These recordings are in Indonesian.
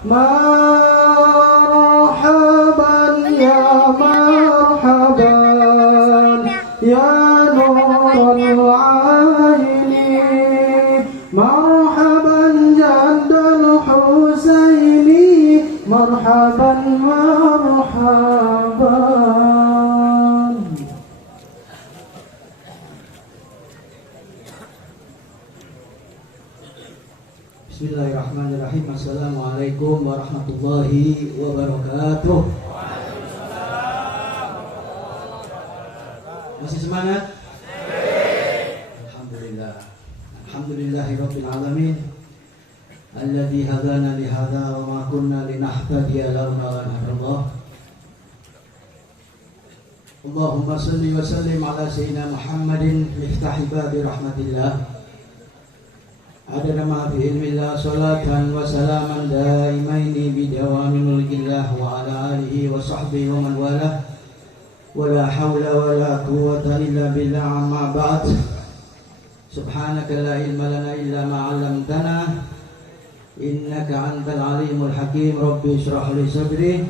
مرحبا يا مرحبا يا نور العين مرحبا جد الحسين مرحبا مرحبا. Bismillahirrahmanirrahim. Assalamualaikum warahmatullahi wabarakatuh. Masih semangat? Alhamdulillah. Alhamdulillahirabbil alamin. Alladzi hadana li hadza wa ma kunna linahtadiya laula an hadallah. Allahumma shalli wa sallim ala sayyidina Muhammadin miftahi babi rahmatillah. Adada ma fi ilmillah salatan wa salaman daimaini bidawami mulkillah wa ala alihi wa sahbihi wa man wala wa la hawla wa la quwwata illa billah amma ba'd. Subhanaka la ilma lana illa ma 'allamtana innaka antal alimul hakim. Rabbi shrah li sadri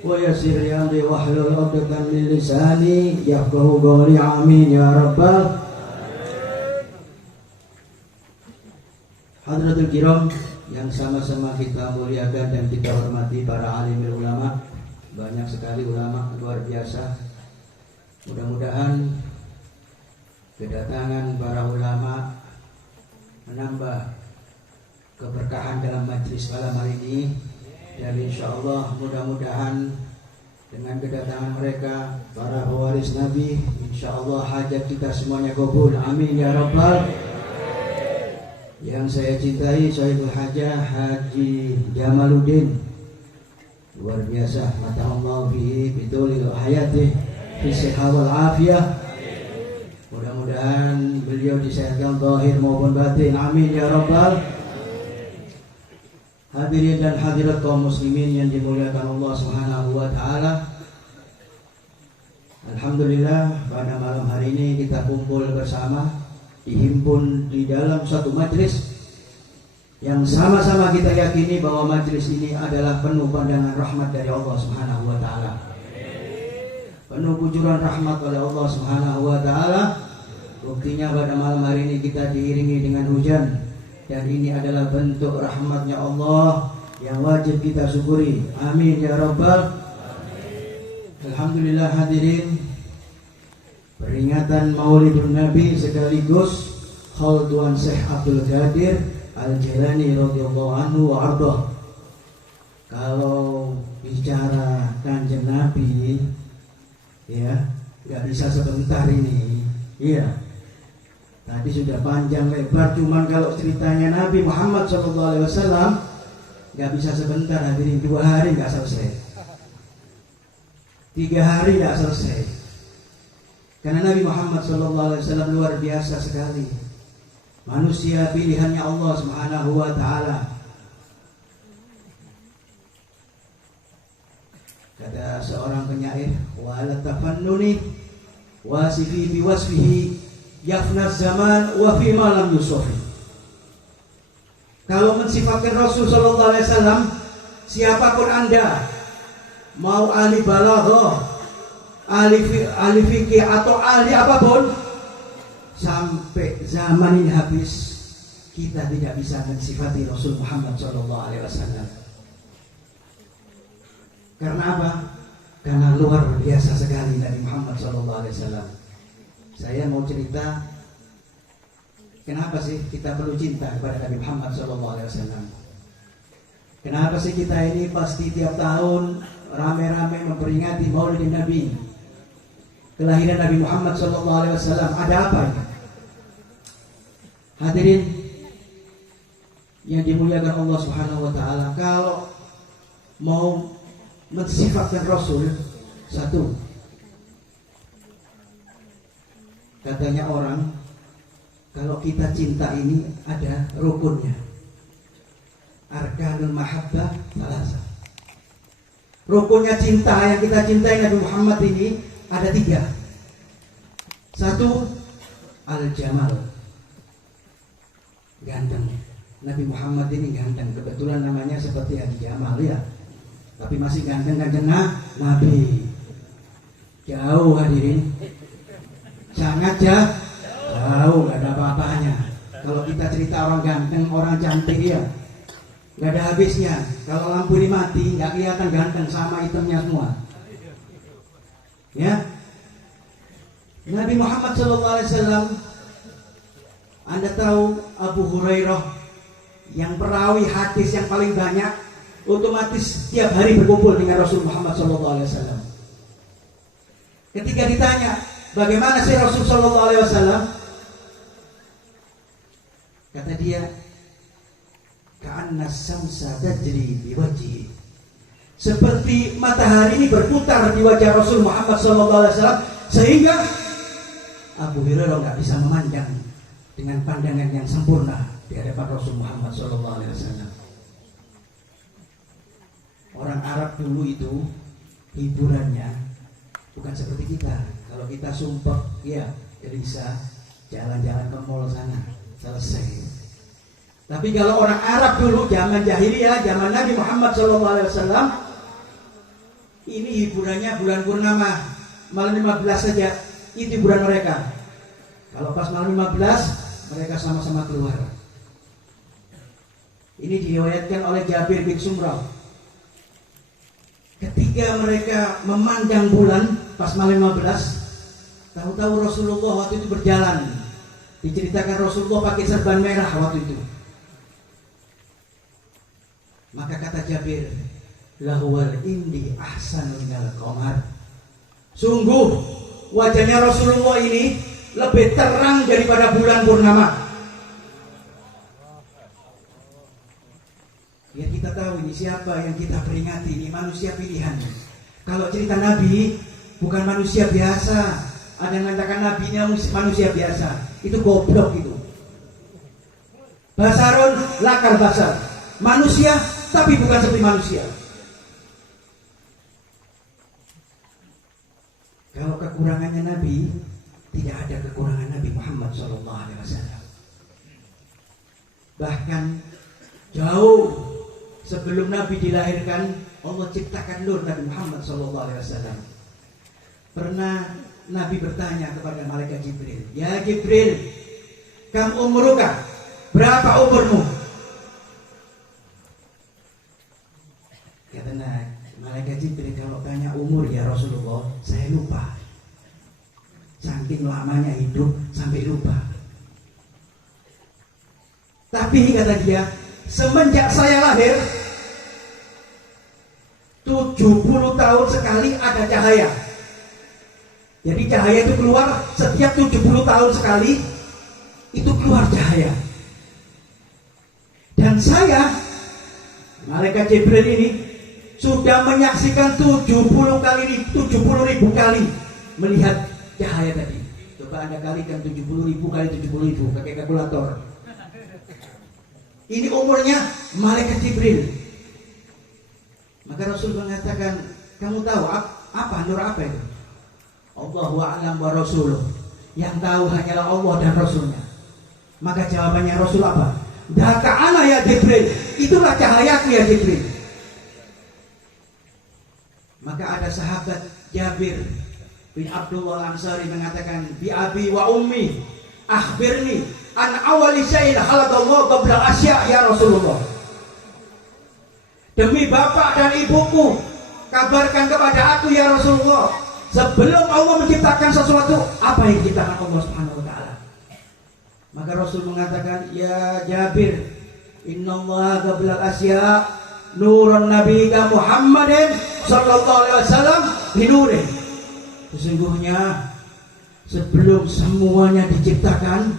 wa yassir li amri wahlul 'uqdatam min lisani yafqahu qawli. Amin ya rabbal Hadratul Kiram yang sama-sama kita muliakan dan kita hormati, para alimul ulama. Banyak sekali ulama luar biasa. Mudah-mudahan kedatangan para ulama menambah keberkahan dalam majlis malam hari ini. Dan insya Allah mudah-mudahan dengan kedatangan mereka para pewaris Nabi, insya Allah hajat kita semuanya kabul. Amin ya rabbal. Yang saya cintai Sahibul Hajah Haji Jamaluddin, luar biasa, mata Allah bihi bitulil hayati fi sihah wal afiyah. Mudah-mudahan beliau disehatkan zahir maupun batin. Amin ya rabbal. Hadirin dan hadirat kaum muslimin yang dimuliakan Allah Subhanahu wa taala. Alhamdulillah pada malam hari ini kita kumpul bersama, dihimpun di dalam satu majlis yang sama-sama kita yakini bahwa majlis ini adalah penuh pandangan rahmat dari Allah Subhanahu wa taala. Penuh kujuran rahmat oleh Allah Subhanahu wa taala. Buktinya pada malam hari ini kita diiringi dengan hujan, dan ini adalah bentuk rahmatnya Allah yang wajib kita syukuri. Amin ya rabbal. Alhamdulillah hadirin, peringatan Maulidun Nabi sekaligus haul Tuan Syekh Abdul Qadir Al-Jilani radhiyallahu anhu wa ardhah. Kalau bicara Kanjeng Nabi, ya, nggak bisa sebentar ini. Iya. Tadi sudah panjang lebar, cuman kalau ceritanya Nabi Muhammad SAW nggak bisa sebentar hadirin. 2 hari nggak selesai, 3 hari nggak selesai. Karena Nabi Muhammad SAW luar biasa sekali, manusia pilihannya Allah Subhanahu wa taala. Kata seorang penyair, wala tafannuni wasifi biwasfihi yafnaz zaman wa fi ma lam yusofi. Kalau mensifatkan Rasul sallallahu alaihi wasallam, siapapun Anda, mau ahli balaghah, ahli fikih atau ahli apapun, sampai zaman ini habis, kita tidak bisa mensifati Rasul Muhammad SAW. Karena apa? Karena luar biasa sekali Nabi Muhammad SAW. Saya mau cerita, kenapa sih kita perlu cinta kepada Nabi Muhammad SAW? Kenapa sih kita ini pasti tiap tahun rame-rame memperingati Maulid Nabi, kelahiran Nabi Muhammad SAW? Ada apa ini? Hadirin yang dimuliakan Allah Subhanahu wa taala, kalau mau mensifatkan Rasul, satu, katanya orang, kalau kita cinta ini ada rukunnya. Arkanul mahabbah salasa. Rukunnya cinta yang kita cintai Nabi Muhammad ini ada 3. Satu, al-jamal, ganteng. Nabi Muhammad ini ganteng, kebetulan namanya seperti Haji Jamal ya, tapi masih ganteng-ganteng Nabi. Jauh hadirin, sangat jauh, gak ada apa-apanya. Kalau kita cerita orang ganteng, orang cantik ya, gak ada habisnya. Kalau lampu ini mati, gak kelihatan ganteng, sama hitamnya semua. Ya, Nabi Muhammad SAW, Anda tahu Abu Hurairah yang perawi hadis yang paling banyak, otomatis setiap hari berkumpul dengan Rasul Muhammad SAW. Ketika ditanya, bagaimana sih Rasul SAW? Kata dia, ka'anna syamsa tajri bi wajhi. Seperti matahari ini berputar di wajah Rasul Muhammad SAW, sehingga Abu Hurairah nggak bisa memandang dengan pandangan yang sempurna di hadapan Rasul Muhammad SAW. Orang Arab dulu itu hiburannya bukan seperti kita. Kalau kita sumpah, ya bisa jalan-jalan ke mall sana, selesai. Tapi kalau orang Arab dulu zaman jahiliyah, zaman Nabi Muhammad SAW, ini hiburannya bulan purnama, malam 15 saja, itu hiburan mereka. Kalau pas malam 15, mereka sama-sama keluar. Ini diriwayatkan oleh Jabir bin Sumrah. Ketika mereka memandang bulan pas malam 15, tahu-tahu Rasulullah waktu itu berjalan. Diceritakan Rasulullah pakai serban merah waktu itu. Maka kata Jabir, lahuwal indi ahsanu minal qamar. Sungguh wajahnya Rasulullah ini lebih terang daripada bulan purnama. Biar kita tahu ini siapa yang kita peringati, ini manusia pilihan. Kalau cerita Nabi bukan manusia biasa. Ada yang mengatakan nabinya manusia biasa, itu goblok itu. Basarun lakal basar, manusia tapi bukan seperti manusia. Kalau kekurangannya Nabi, tidak ada kekurangan Nabi Muhammad SAW. Bahkan jauh sebelum Nabi dilahirkan, Allah ciptakan nur Nabi Muhammad SAW. Pernah Nabi bertanya kepada malaikat Jibril, ya Jibril, kam umruka, berapa umurmu? Kata malaikat Jibril, kalau tanya umur ya Rasulullah, saya lupa. Saking lamanya hidup sampai lupa. Tapi kata dia, semenjak saya lahir 70 tahun sekali ada cahaya. Jadi cahaya itu keluar setiap 70 tahun sekali, itu keluar cahaya. Dan saya, malaikat Jibril ini, sudah menyaksikan 70 ribu kali melihat cahaya tadi. Coba Anda kalikan 70 ribu kali 70 ribu pakai kalkulator. Ini umurnya malaikat Jibril. Maka Rasul mengatakan, kamu tahu apa nur apa itu? Allahu a'lam wa rasuluh. Yang tahu hanyalah Allah dan Rasulnya. Maka jawabannya Rasul apa? Daka ana ya Jibril. Itulah cahayaku ya Jibril. Maka ada sahabat Jabir bin Abdullah Al-Ansari mengatakan, bi abi wa ummi akhbirni an awali syai'in khalaqallahu qabla asya ya Rasulullah. Demi bapak dan ibuku, kabarkan kepada aku ya Rasulullah, sebelum Allah menciptakan sesuatu, apa yang diciptakan Allah Subhanahu wa taala? Maka Rasul mengatakan, ya Jabir, innallaha qabla asya nurun nabiyika Muhammadin sallallahu alaihi wasallam binurih. Sesungguhnya sebelum semuanya diciptakan,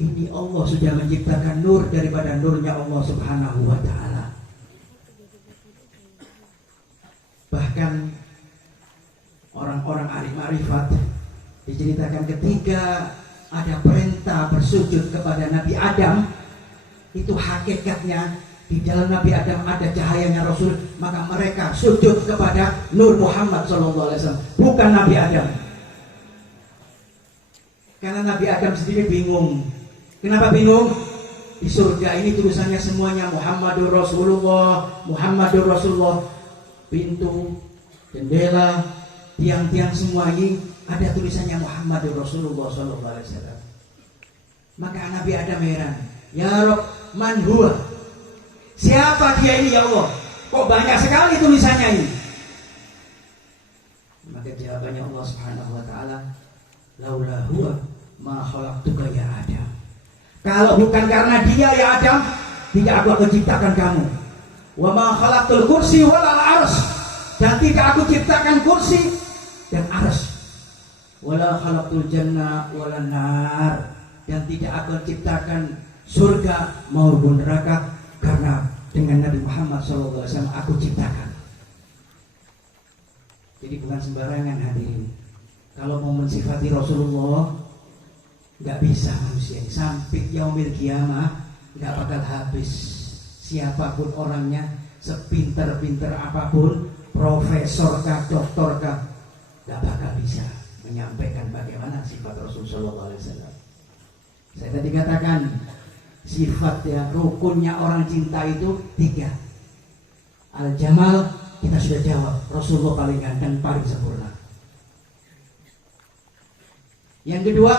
ini Allah sudah menciptakan nur daripada nurnya Allah Subhanahu wa taala. Bahkan orang-orang ahli ma'rifat diceritakan ketika ada perintah bersujud kepada Nabi Adam, itu hakikatnya di dalam Nabi Adam ada cahayanya Rasul, maka mereka sujud kepada Nur Muhammad SAW, bukan Nabi Adam. Karena Nabi Adam sendiri bingung. Kenapa bingung? di surga ini tulisannya semuanya Muhammadur Rasulullah, Muhammadur Rasulullah. Pintu, jendela, tiang-tiang semua ini ada tulisannya Muhammadur Rasulullah sallallahu alaihi wasallam. Maka Nabi Adam heran, ya Rabb, man huwa? Siapa dia ini ya Allah? Kok banyak sekali tulisannya ini? Maka jawabannya Allah Subhanahu wa taala, laula huwa ma khalaqtuka ya Adam. Kalau bukan karena dia ya Adam, tidak aku ciptakan kamu. Wa ma khalaqtul kursi wal arsy, dan tidak aku ciptakan kursi dan arsy. Wala khalaqtul janna wal nar, dan tidak aku ciptakan surga maupun neraka, karena dengan Nabi Muhammad SAW aku ciptakan. Jadi bukan sembarangan hadirin. Kalau mau mensifati Rasulullah, nggak bisa manusia sampai yaumil kiamah, nggak bakal habis. Siapapun orangnya, sepinter-pinter apapun, profesor kah, doktor kah, nggak bakal bisa menyampaikan bagaimana sifat Rasulullah SAW. Saya tadi katakan sifat ya, rukunnya orang cinta itu 3. Al-Jamal kita sudah jawab, Rasulullah paling ganteng, paling sempurna. Yang kedua,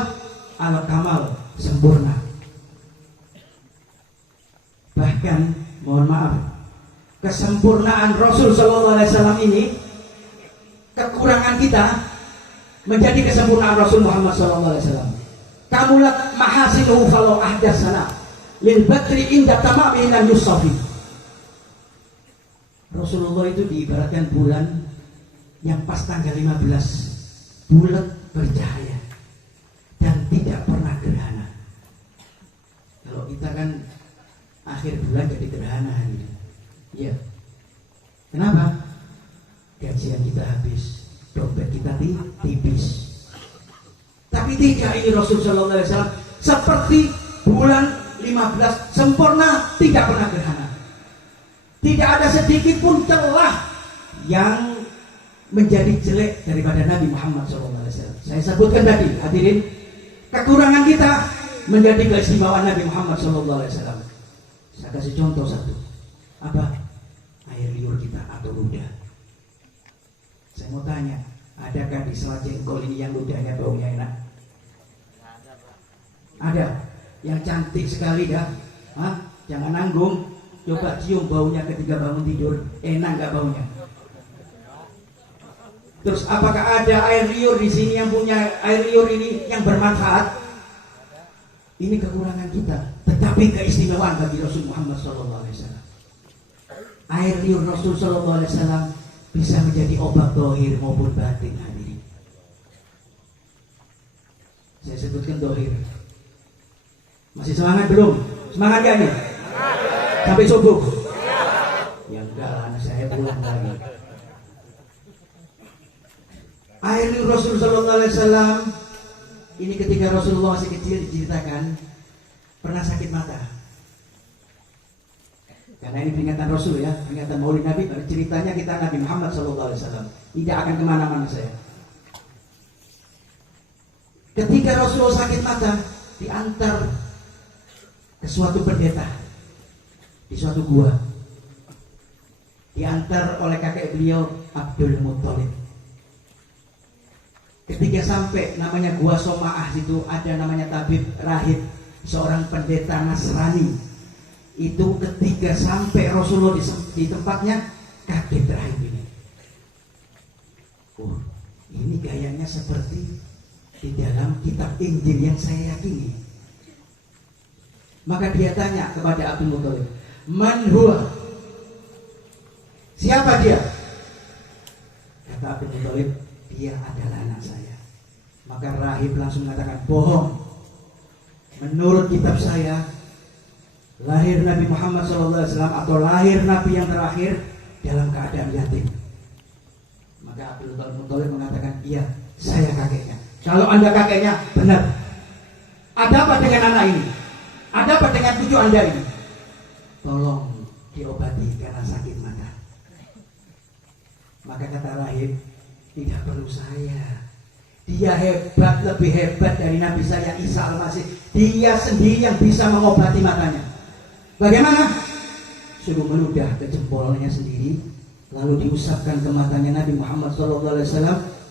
Al-Kamal, sempurna. Bahkan mohon maaf, kesempurnaan Rasul sallallahu alaihi wasallam ini, kekurangan kita menjadi kesempurnaan Rasul Muhammad sallallahu alaihi wasallam. Kamulat mahasinuhu falau ahdatsana lil badri inda tamami lan yusafi. Rasulullah itu diibaratkan bulan yang pas tanggal 15 bulat bercahaya dan tidak pernah gerhana. Kalau kita kan akhir bulan jadi gerhana hari. Iya. Kenapa? Gajian kita habis, dompet kita tipis. Tapi tidak, ini Rasul sallallahu alaihi wasallam seperti bulan 15 sempurna, tidak pernah gerhana. Tidak ada sedikit pun celah yang menjadi jelek daripada Nabi Muhammad SAW. Saya sebutkan tadi, hadirin, kekurangan kita menjadi keistimewaan Nabi Muhammad SAW. Saya kasih contoh satu. Apa? Air liur kita atau ludah. Saya mau tanya, adakah di selat jengkol ini yang ludahnya baunya enak? Ada. Yang cantik sekali dah. Hah? Jangan nanggung. Coba cium baunya ketika bangun tidur. Enak nggak baunya? Terus apakah ada air liur di sini yang punya air liur ini yang bermanfaat? Ini kekurangan kita, tetapi keistimewaan bagi Rasul Muhammad SAW. Air liur Rasul SAW bisa menjadi obat dohir maupun batin, hadirin. Saya sebutkan dohir. Masih semangat belum? Semangat gak nih? Sampai subuh? Ya enggak lah, saya pulang lagi. Air liur Rasul sallallahu alaihi wasallam ini ketika Rasulullah masih kecil diceritakan pernah sakit mata. Karena ini peringatan Rasul ya, peringatan Maulid Nabi. Ceritanya kita Nabi Muhammad sallallahu alaihi wasallam. Tidak akan kemana-mana saya. Ketika Rasulullah sakit mata, diantar ke suatu pendeta di suatu gua, diantar oleh kakek beliau Abdul Muthalib. Ketika sampai namanya gua Soma'ah, itu ada namanya tabib rahib, seorang pendeta Nasrani. Itu ketika sampai Rasulullah di tempatnya, kaget rahib ini. Oh, ini gayanya seperti di dalam kitab Injil yang saya yakini. Maka dia tanya kepada Abdul Muthalib, man huwa? Siapa dia? Kata Abdul Muthalib, dia adalah anak saya. Maka rahib langsung mengatakan, bohong. Menurut kitab saya, lahir Nabi Muhammad SAW atau lahir Nabi yang terakhir dalam keadaan yatim. Maka Abdul Muthalib mengatakan, iya, saya kakeknya. Kalau anda kakeknya, benar. Ada apa dengan anak ini? Ada apa dengan cucu anda ini? Tolong diobati karena sakit mata. Maka kata rahib, tidak perlu saya. Dia hebat, lebih hebat dari Nabi saya Isa Al-Masih. Dia sendiri yang bisa mengobati matanya. Bagaimana? Suruh meludah ke jempolnya sendiri, lalu diusapkan ke matanya Nabi Muhammad SAW.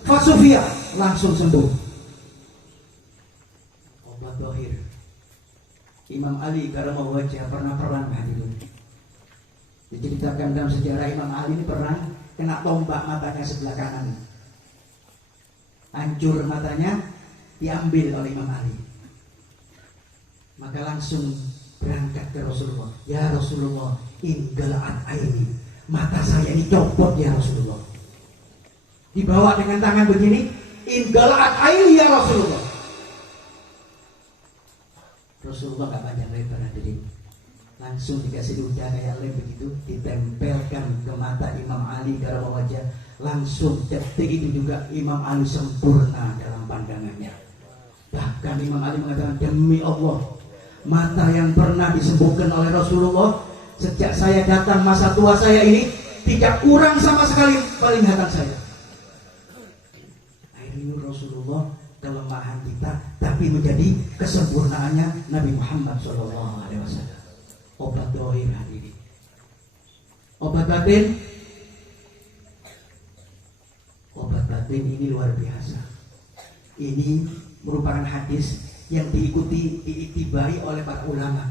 Fasufia, langsung sembuh. Obat dohir. Imam Ali karamah wajah pernah perang hadirin. Diceritakan dalam sejarah Imam Ali ini perang, kena tombak matanya sebelah kanan. Hancur matanya, diambil oleh Imam Ali. Maka langsung berangkat ke Rasulullah. Ya Rasulullah, inggala'at aini, mata saya ini copot ya Rasulullah. Dibawa dengan tangan begini, inggala'at aini ya Rasulullah. Rasulullah gak banyak lebar hadirin. Langsung dikasih ludah kayak lem begitu, ditempelkan ke mata Imam Ali karamah wajah. Langsung detik itu juga Imam Ali sempurna dalam pandangannya. Bahkan Imam Ali mengatakan, demi Allah, mata yang pernah disembuhkan oleh Rasulullah sejak saya datang masa tua saya ini tidak kurang sama sekali penglihatan saya. Ini Rasulullah kelemahan kita, tapi menjadi kesempurnaannya Nabi Muhammad SAW. Obat dohir hadirin. Obat batin. Obat batin ini luar biasa. Ini merupakan hadis yang diikutibari oleh para ulama.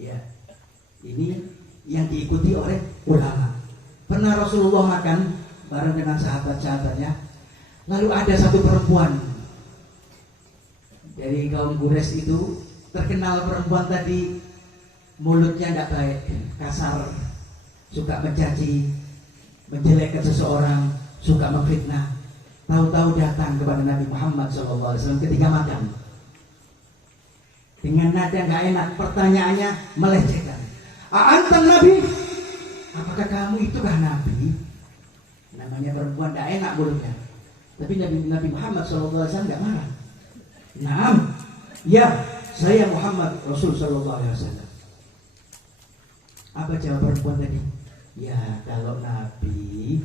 Ya, ini yang diikuti oleh ulama. Pernah Rasulullah makan bareng dengan sahabat-sahabatnya. Lalu ada satu perempuan dari kaum Quraisy itu, terkenal perempuan tadi mulutnya tidak baik, kasar, suka mencaci, menjelekkan seseorang, suka memfitnah. Tahu-tahu datang kepada Nabi Muhammad SAW ketika makan. Dengan nada nggak enak, pertanyaannya melecehkan. Antum Nabi? Apakah kamu itukah Nabi? Namanya perempuan tidak enak mulutnya. Tapi Nabi Muhammad SAW nggak marah. Naam, ya, saya Muhammad Rasul SAW. Apa jawab perempuan tadi? Ya, kalau Nabi,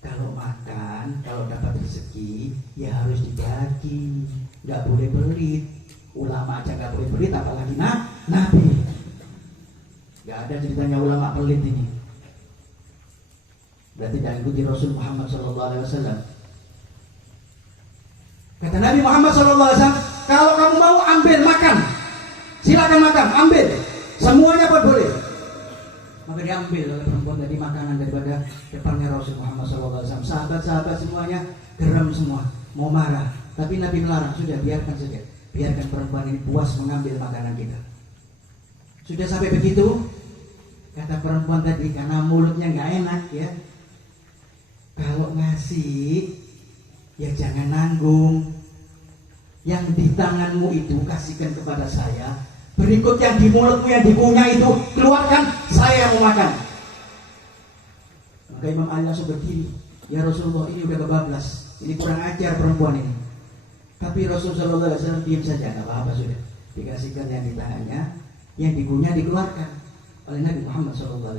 kalau makan, kalau dapat rezeki, ya harus dibagi, nggak boleh pelit. Ulama aja nggak boleh pelit, apalagi Nabi. Nggak ada ceritanya ulama pelit ini. Berarti tidak ikuti Rasul Muhammad SAW. Kata Nabi Muhammad SAW, kalau kamu mau ambil makan, silakan makan, ambil, semuanya boleh. Maka diambil oleh perempuan tadi makanan daripada depannya Rasul Muhammad SAW. Sahabat-sahabat semuanya geram semua, mau marah. Tapi Nabi melarang, sudah biarkan saja. Biarkan perempuan ini puas mengambil makanan kita. Sudah sampai begitu, kata perempuan tadi, karena mulutnya nggak enak ya. Kalau ngasih, ya jangan nanggung. Yang di tanganmu itu kasihkan kepada saya. Berikut yang di mulutmu, yang dikunyah itu keluarkan, saya yang mau makan. Maka Imam Ali langsung berdiri. Ya Rasulullah, ini udah kebablas, ini kurang ajar perempuan ini. Tapi Rasulullah SAW diam saja, nggak apa-apa sudah. Dikasihkan yang di tangannya, yang dikunyah dikeluarkan oleh Nabi Muhammad SAW.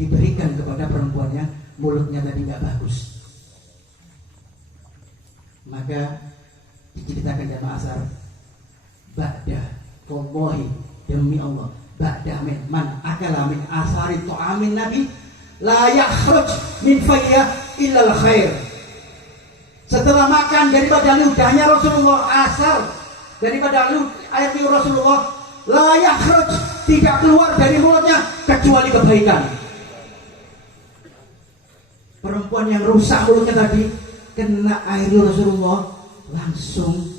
Diberikan kepada perempuan yang mulutnya tadi nggak bagus. Maka diceritakan dalam asar, ba'da wallahi, demi Allah, ba'da min man akala min asari ta'amin nabi la yakhruj min fayya illa al-khair. Setelah makan daripada ludahnya Rasulullah, asar daripada air liur Rasulullah, la yakhruj, tidak keluar dari mulutnya kecuali kebaikan. Perempuan yang rusak mulutnya tadi kena air liur Rasulullah, langsung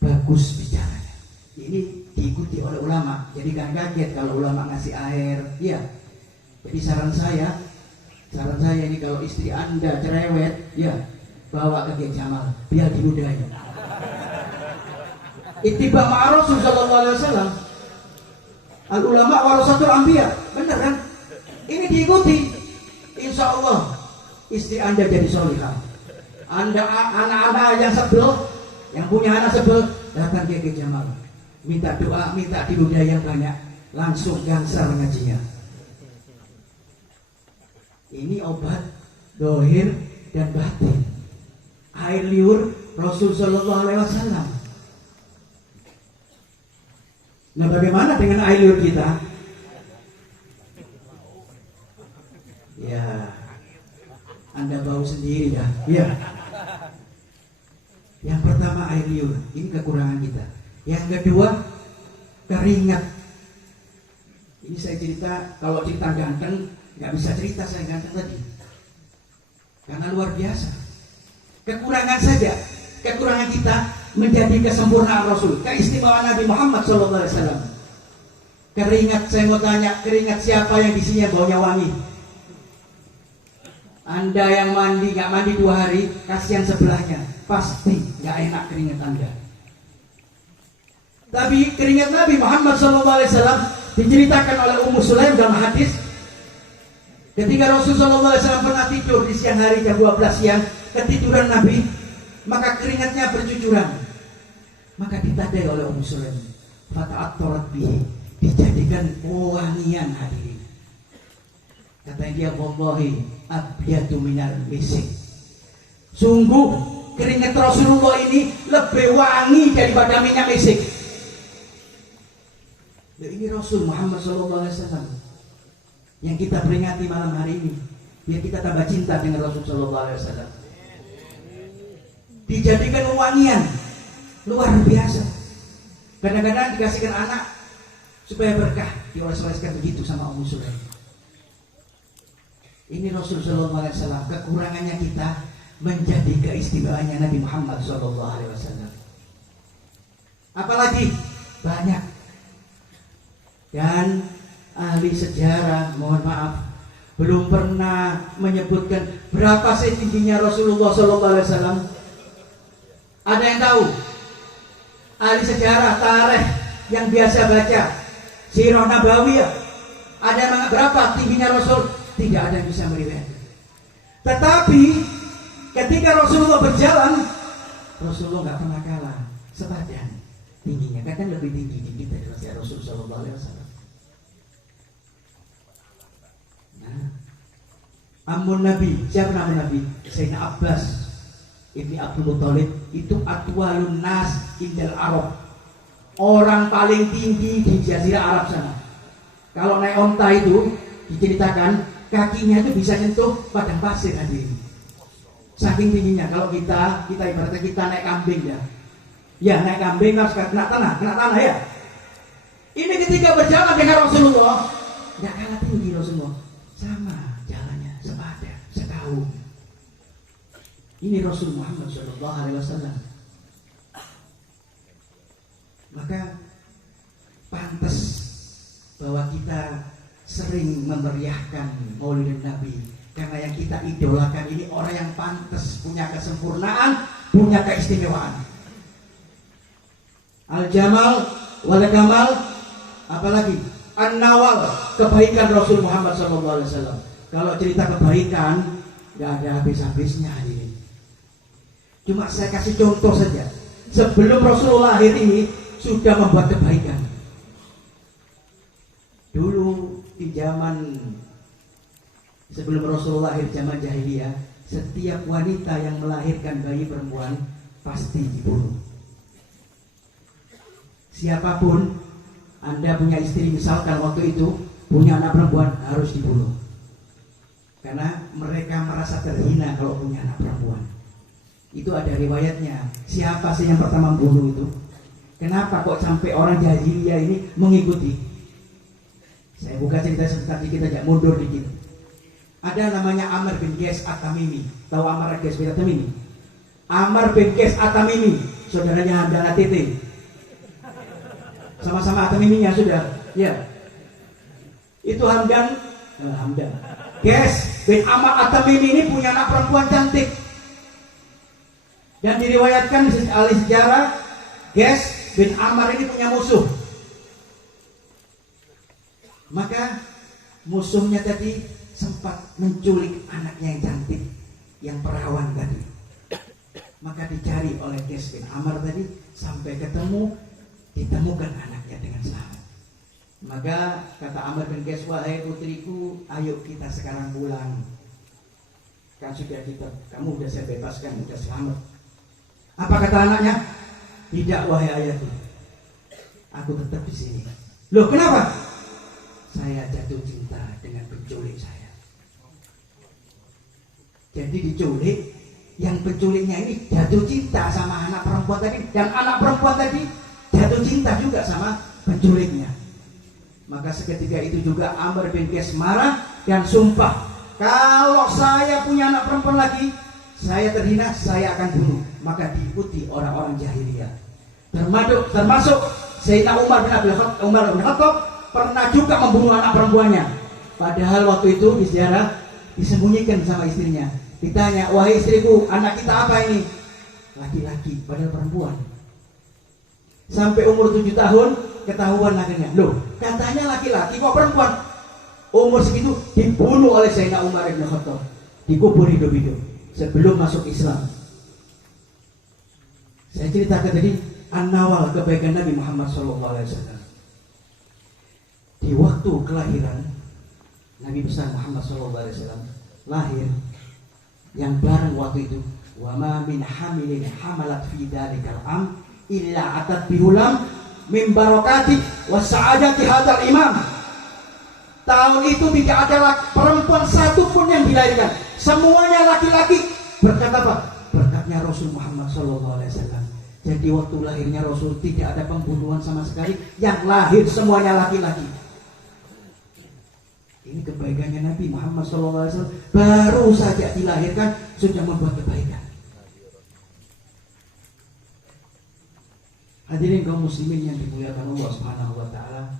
bagus bicaranya. Ini diikuti oleh ulama. Jadi kan kaget kalau ulama ngasih air. Iya. Jadi saran saya ini kalau istri Anda cerewet, ya bawa ke Kiai Jamal biar diludahi. Ittiba ma'a Rasul sallallahu alaihi wasallam. Al ulama warasatul anbiya. Benar kan? Ini diikuti. Insya Allah istri Anda jadi solihah. Anda anak-anak yang sebel, yang punya anak sebel, datang ke Kiai Jamal, minta doa, minta diludahi yang banyak, langsung gansar ngajinya. Ini obat dohir dan batin. Air liur Rasul Sallallahu Alaihi Wasallam. Nah, bagaimana dengan air liur kita? Ya, Anda bau sendiri dah. Ya. Yang pertama air liur, ini kekurangan kita. Yang kedua, keringat. Ini saya cerita, kalau cerita ganteng, nggak bisa cerita saya ganteng tadi. Karena luar biasa. Kekurangan saja, kekurangan kita menjadi kesempurnaan Rasul, keistimewaan Nabi Muhammad SAW. Keringat, saya mau tanya, keringat siapa yang di sini baunya wangi? Anda yang mandi, nggak mandi 2 hari, kasihan sebelahnya, pasti nggak enak keringat Anda. Tapi keringat Nabi Muhammad SAW diceritakan oleh Ummu Sulaim dalam hadis, ketika Rasulullah SAW pernah tidur di siang hari jam 12 siang, ketiduran Nabi, maka keringatnya bercucuran. Maka ditadai oleh Ummu Sulaim, fata'attorat bihi, dijadikan wangian hadirin. Katanya dia, wallahi abyadu minal misik. Sungguh keringat Rasulullah ini lebih wangi daripada minyak misik. Dan ini Rasul Muhammad SAW yang kita peringati malam hari ini, biar kita tambah cinta dengan Rasul SAW. Dijadikan wangian luar biasa. Kadang-kadang dikasihkan anak supaya berkah, dioles-oleskan begitu sama Ummu Sulaim. Ini Rasulullah SAW, kekurangannya kita menjadi keistimewaannya Nabi Muhammad SAW. Apalagi banyak. Dan ahli sejarah, mohon maaf, belum pernah menyebutkan berapa sih tingginya Rasulullah SAW. Ada yang tahu? Ahli sejarah, tarikh yang biasa baca Sirah Nabawiyah, ada yang berapa tingginya Rasul? Tidak ada yang bisa meriwayatkan. Tetapi ketika Rasulullah berjalan, Rasulullah nggak pernah kalah, sepadan tingginya, kadang lebih tinggi dikit dari Rasulullah SAW. Nah, amun Nabi, siapa nama Nabi? Sayyidina Abbas Ibni Abdul Muttalib, itu atwalun nas indal Arab, orang paling tinggi di Jazirah Arab sana. Kalau naik onta itu diceritakan kakinya itu bisa nyentuh padang pasir hadirin. Saking tingginya. Kalau kita ibaratnya kita naik kambing ya. Ya, naik kambing harus kena tanah ya. Ini ketika berjalan dengan Rasulullah, nggak kalah tinggi Rasulullah. Sama jalannya, sepadan, sekaum. Ini Rasul Muhammad SAW. Maka pantas bahwa kita sering memeriahkan Maulid Nabi, karena yang kita idolakan ini orang yang pantas, punya kesempurnaan, punya keistimewaan. Al-Jamal wal Kamal, apalagi An-Nawal, kebaikan Rasul Muhammad SAW. Kalau cerita kebaikan nggak ada habis-habisnya hadirin. Cuma saya kasih contoh saja. Sebelum Rasulullah lahir ini sudah membuat kebaikan. Dulu di zaman sebelum Rasulullah lahir, zaman jahiliyah, setiap wanita yang melahirkan bayi perempuan pasti dibunuh. Siapapun, Anda punya istri misalkan waktu itu punya anak perempuan, harus dibunuh. Karena mereka merasa terhina kalau punya anak perempuan. Itu ada riwayatnya. Siapa sih yang pertama membunuh itu? Kenapa kok sampai orang jahiliyah ini mengikuti? Saya buka cerita sebentar dikit aja, mundur dikit. Ada namanya Amr bin Qais At-Tamimi. Tahu Amr bin Qais At-Tamimi? Amr bin Qais At-Tamimi, saudaranya Hamdan At-Titi. Sama-sama At-Tamiminya sudah. Ya. Itu Hamdan Qais bin Amr At-Tamimi ini punya anak perempuan cantik. Dan diriwayatkan ahli sejarah, Qais bin Amr ini punya musuh. Maka musuhnya tadi sempat menculik anaknya yang cantik, yang perawan tadi. Maka dicari oleh Qais bin Amr tadi, sampai ketemu, ditemukan anaknya dengan selamat. Maka kata Amr bin Qais, wahai putriku, ayo kita sekarang pulang. Kan sudah kamu sudah saya bebaskan, sudah selamat. Apa kata anaknya? Tidak, wahai ayahku. Aku tetap di sini. Loh kenapa? Saya jatuh cinta dengan penculik saya. Jadi diculik, yang penculiknya ini jatuh cinta sama anak perempuan tadi, dan anak perempuan tadi jatuh cinta juga sama penculiknya. Maka seketika itu juga Amr bin Qais marah dan sumpah, kalau saya punya anak perempuan lagi, saya terhina, saya akan bunuh. Maka diikuti orang-orang jahiliyah. Termasuk Sayyidina Umar bin Khattab pernah juga membunuh anak perempuannya. Padahal waktu itu di sejarah disembunyikan sama istrinya. Ditanya, wahai istriku, anak kita apa ini? Laki-laki, padahal perempuan. Sampai umur 7 tahun ketahuan akhirnya. Loh, katanya laki-laki kok perempuan? Umur segitu dibunuh oleh Sayyidina Umar bin Khattab, dikubur hidup-hidup sebelum masuk Islam. Saya ceritakan tadi an-nawal kebaikan Nabi Muhammad SAW. Di waktu kelahiran Nabi besar Muhammad SAW lahir, yang bareng waktu itu, wa ma min hamilin hamalat fi dalikal am illa atat bihulam min barakati wa sa'adati hadzal imam. Tahun itu tidak ada perempuan satu pun yang dilahirkan, semuanya laki-laki. Berkat apa? Berkatnya Rasul Muhammad SAW. Jadi waktu lahirnya Rasul tidak ada pembunuhan sama sekali, yang lahir semuanya laki-laki. Ini kebaikannya Nabi Muhammad SAW. Baru saja dilahirkan sudah membuat kebaikan. Hadirin kaum muslimin yang dimuliakan Allah Subhanahu wa taala.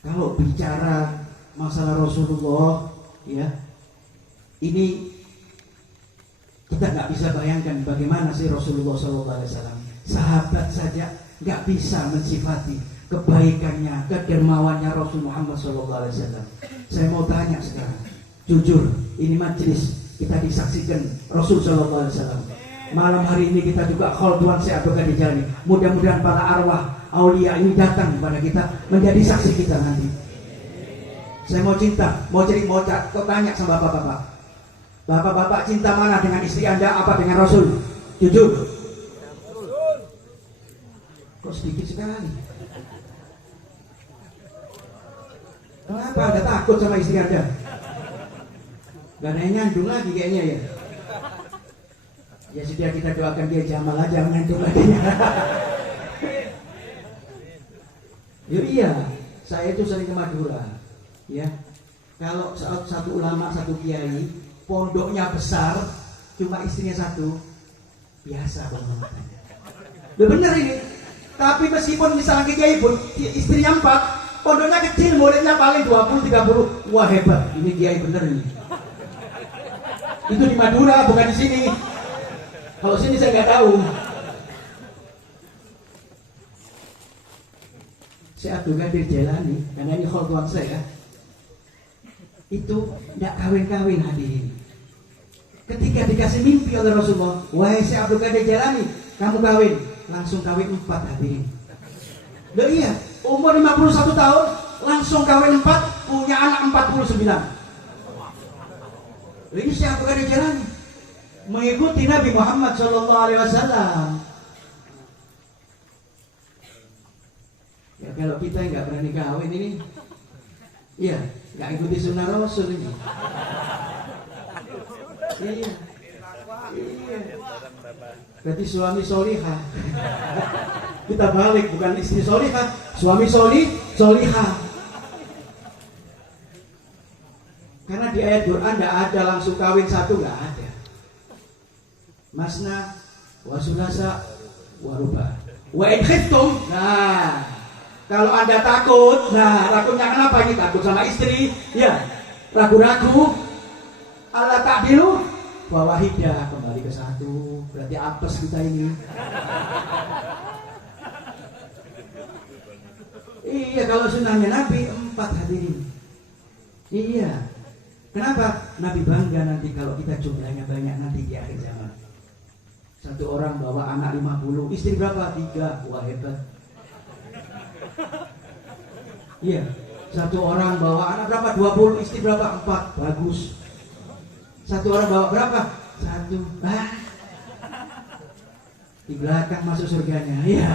Kalau bicara masalah Rasulullah, ya, ini kita nggak bisa bayangkan bagaimana sih Rasulullah SAW. Sahabat saja nggak bisa mensifati kebaikannya, kedermawannya Rasul Muhammad SAW. Saya mau tanya sekarang, jujur, ini majelis kita disaksikan Rasul SAW. Malam hari ini kita juga khulduan se'aduka di jalan. Mudah-mudahan para arwah aulia ini datang kepada kita menjadi saksi kita nanti. Saya mau tanya sama bapak-bapak. Bapak-bapak cinta mana dengan istri Anda, apa dengan Rasul? Jujur. Kok sedikit sekali? Kenapa Anda takut sama istri Anda? Gak ada yang nyandung lagi kayaknya ya. Ya sudah, kita doakan dia jamal aja, nyandung lagi. Ya iya, saya itu sering ke Madura. Ya, kalau satu ulama, satu kiai, pondoknya besar, cuma istrinya satu, biasa penghormatannya. Udah bener ini. Tapi meskipun misalnya kiai pun istrinya 4, pondoknya kecil, muridnya paling 20-30, wah hebat, ini kiai bener ini. Itu di Madura, bukan di sini. Kalau sini saya nggak tahu. Saya Abdul Qadir Jailani, karena ini khulduan saya, itu tidak kawin-kawin hadirin. Ketika dikasih mimpi oleh Rasulullah, wahai Syekh Abdul Qadir Jailani, kamu kawin, langsung kawin 4 hadirin. Loh iya, umur 51 tahun, langsung kawin 4, punya anak 49. Ini Syekh Abdul Qadir Jailani mengikuti Nabi Muhammad SAW. Ya kalau kita nggak berani kawin ini, iya, nggak ikuti sunnah Rasul ini. Iya. Berarti suami solihah. Kita balik, bukan istri solihah, suami solihah. Karena di ayat Quran nggak ada langsung kawin satu, nggak ada. Masna wa sulasa wa ruba wa in khiftum. Nah, kalau Anda takut, nah takutnya kenapa ini? Takut sama istri, ya, ragu-ragu. Allah ta'dilu wa wahidah, kembali ke satu. Berarti apes kita ini. Iya, kalau sunnahnya Nabi 4 hadirin. Iya. Kenapa? Nabi bangga nanti kalau kita jumlahnya banyak nanti di akhir zaman. Satu orang bawa anak 50, istri berapa? 3, wah hebat. Iya, satu orang bawa anak berapa? 20, istri berapa? 4, bagus. Satu orang bawa berapa? 1, di belakang masuk surganya. Iya.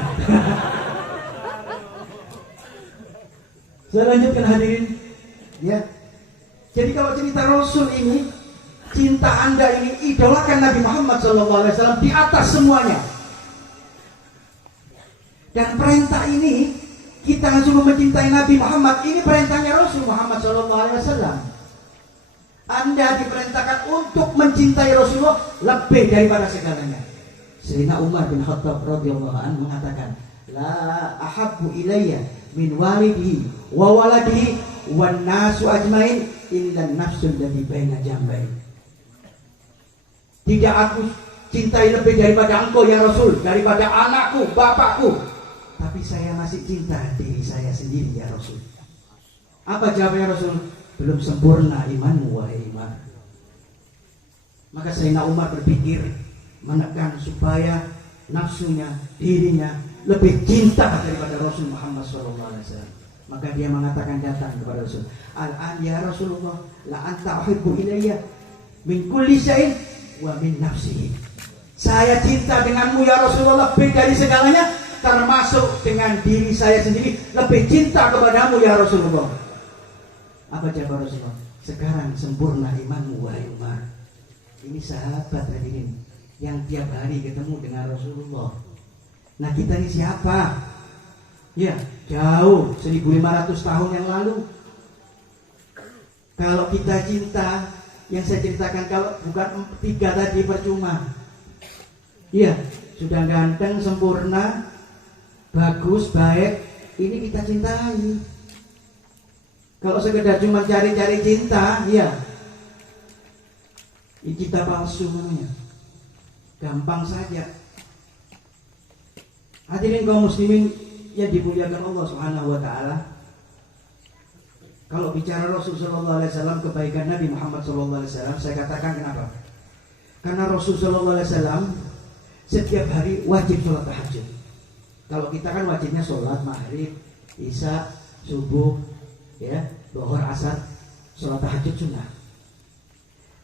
Saya lanjutkan hadirin. Ya. Jadi kalau cerita Rasul ini, cinta Anda ini idolakan Nabi Muhammad SAW di atas semuanya. Dan perintah ini kita langsung mencintai Nabi Muhammad. Ini perintahnya Rasul Muhammad SAW. Anda diperintahkan untuk mencintai Rasulullah lebih daripada segalanya. Sayyidina Umar bin Khattab radhiyallahu anhu mengatakan, la ahabbu ilayya min walidihi wa waladihi wan nasu ajmain illa nafsul ladzi baina jambain. Tidak aku cintai lebih daripada engkau ya Rasul, daripada anakku, bapakku. Tapi saya masih cinta diri saya sendiri ya Rasul. Apa jawabnya Rasul? Belum sempurna imanmu wahai Umar. Maka Sayyidina Umar berpikir menekan supaya nafsunya, dirinya lebih cinta daripada Rasul Muhammad SAW. Maka dia mengatakan datang kepada Rasul, al-an ya Rasulullah, la anta uhibbu ilayya min kulli syai'in wa min nafsihi. Saya cinta denganmu ya Rasulullah lebih dari segalanya, termasuk dengan diri saya sendiri, lebih cinta kepadamu ya Rasulullah. Apa jawab Rasulullah? Sekarang sempurna imanmu wahai Umar. Ini sahabat hadirin yang tiap hari ketemu dengan Rasulullah. Nah kita ini siapa? Ya jauh 1500 tahun yang lalu. Kalau kita cinta, yang saya ceritakan kalau bukan 3 tadi percuma. Iya, sudah ganteng, sempurna, bagus, baik, ini kita cintai. Kalau sekedar cuma cari-cari cinta, ya ini cinta palsu namanya. Gampang saja. Hadirin kaum muslimin yang dimuliakan Allah Subhanahu wa taala. Kalau bicara Rasul sallallahu alaihi wasallam, kebaikan Nabi Muhammad sallallahu alaihi wasallam, saya katakan kenapa? Karena Rasul sallallahu alaihi wasallam setiap hari wajib sholat tahajud. Kalau kita kan wajibnya sholat maghrib, isya, subuh, ya, zuhur, asar, sholat tahajud sunnah.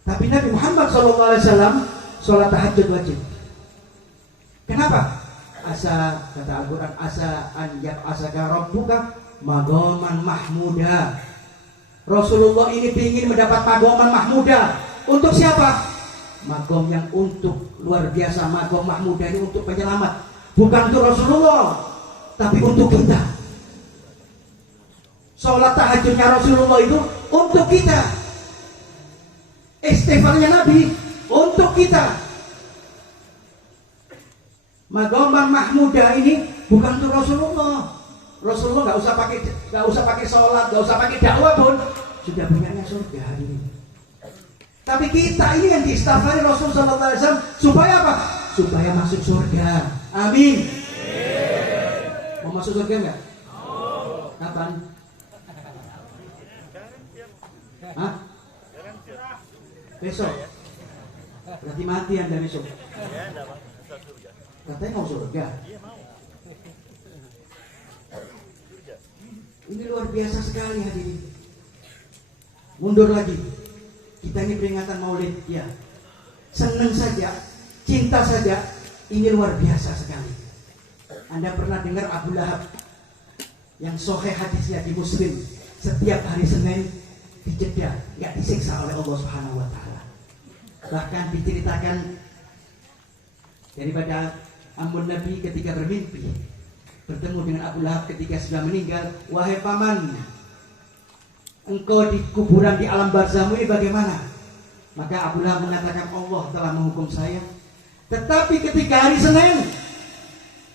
Tapi Nabi Muhammad SAW sholat tahajud wajib. Kenapa? Asa, kata Al-Quran, asa an yab'asaka rabbuka maqaman mahmuda. Rasulullah ini ingin mendapat maqaman mahmuda. Untuk siapa? Maqam yang untuk luar biasa, maqam mahmuda ini untuk penyelamat. Bukan untuk Rasulullah, tapi untuk kita. Sholat tahajudnya Rasulullah itu untuk kita. Istighfarnya Nabi untuk kita. Maqaman mahmuda ini bukan untuk Rasulullah. Rasulullah nggak usah pakai sholat, nggak usah pakai dakwah pun sudah punyanya surga hari ini. Tapi kita ini yang diistighfari Rasul sallallahu alaihi wasallam supaya apa? Supaya masuk surga. Amin. Mau masuk surga enggak? Kapan? Hah? Besok. Berarti mati Anda besok. Katanya mau surga. Ini luar biasa sekali hadirin. Mundur lagi. Kita ini peringatan Maulid, ya. Senang saja, cinta saja, ini luar biasa sekali. Anda pernah dengar Abu Lahab yang sahih hadisnya di Muslim, setiap hari Senin dijeda, nggak disiksa oleh Allah Subhanahu wa taala. Bahkan diceritakan daripada Amun Nabi ketika bermimpi bertemu dengan Abu Lahab ketika sudah meninggal, wahai paman, engkau di kuburan di alam barzahmu ini bagaimana? Maka Abu Lahab mengatakan, Allah telah menghukum saya. Tetapi ketika hari Senin,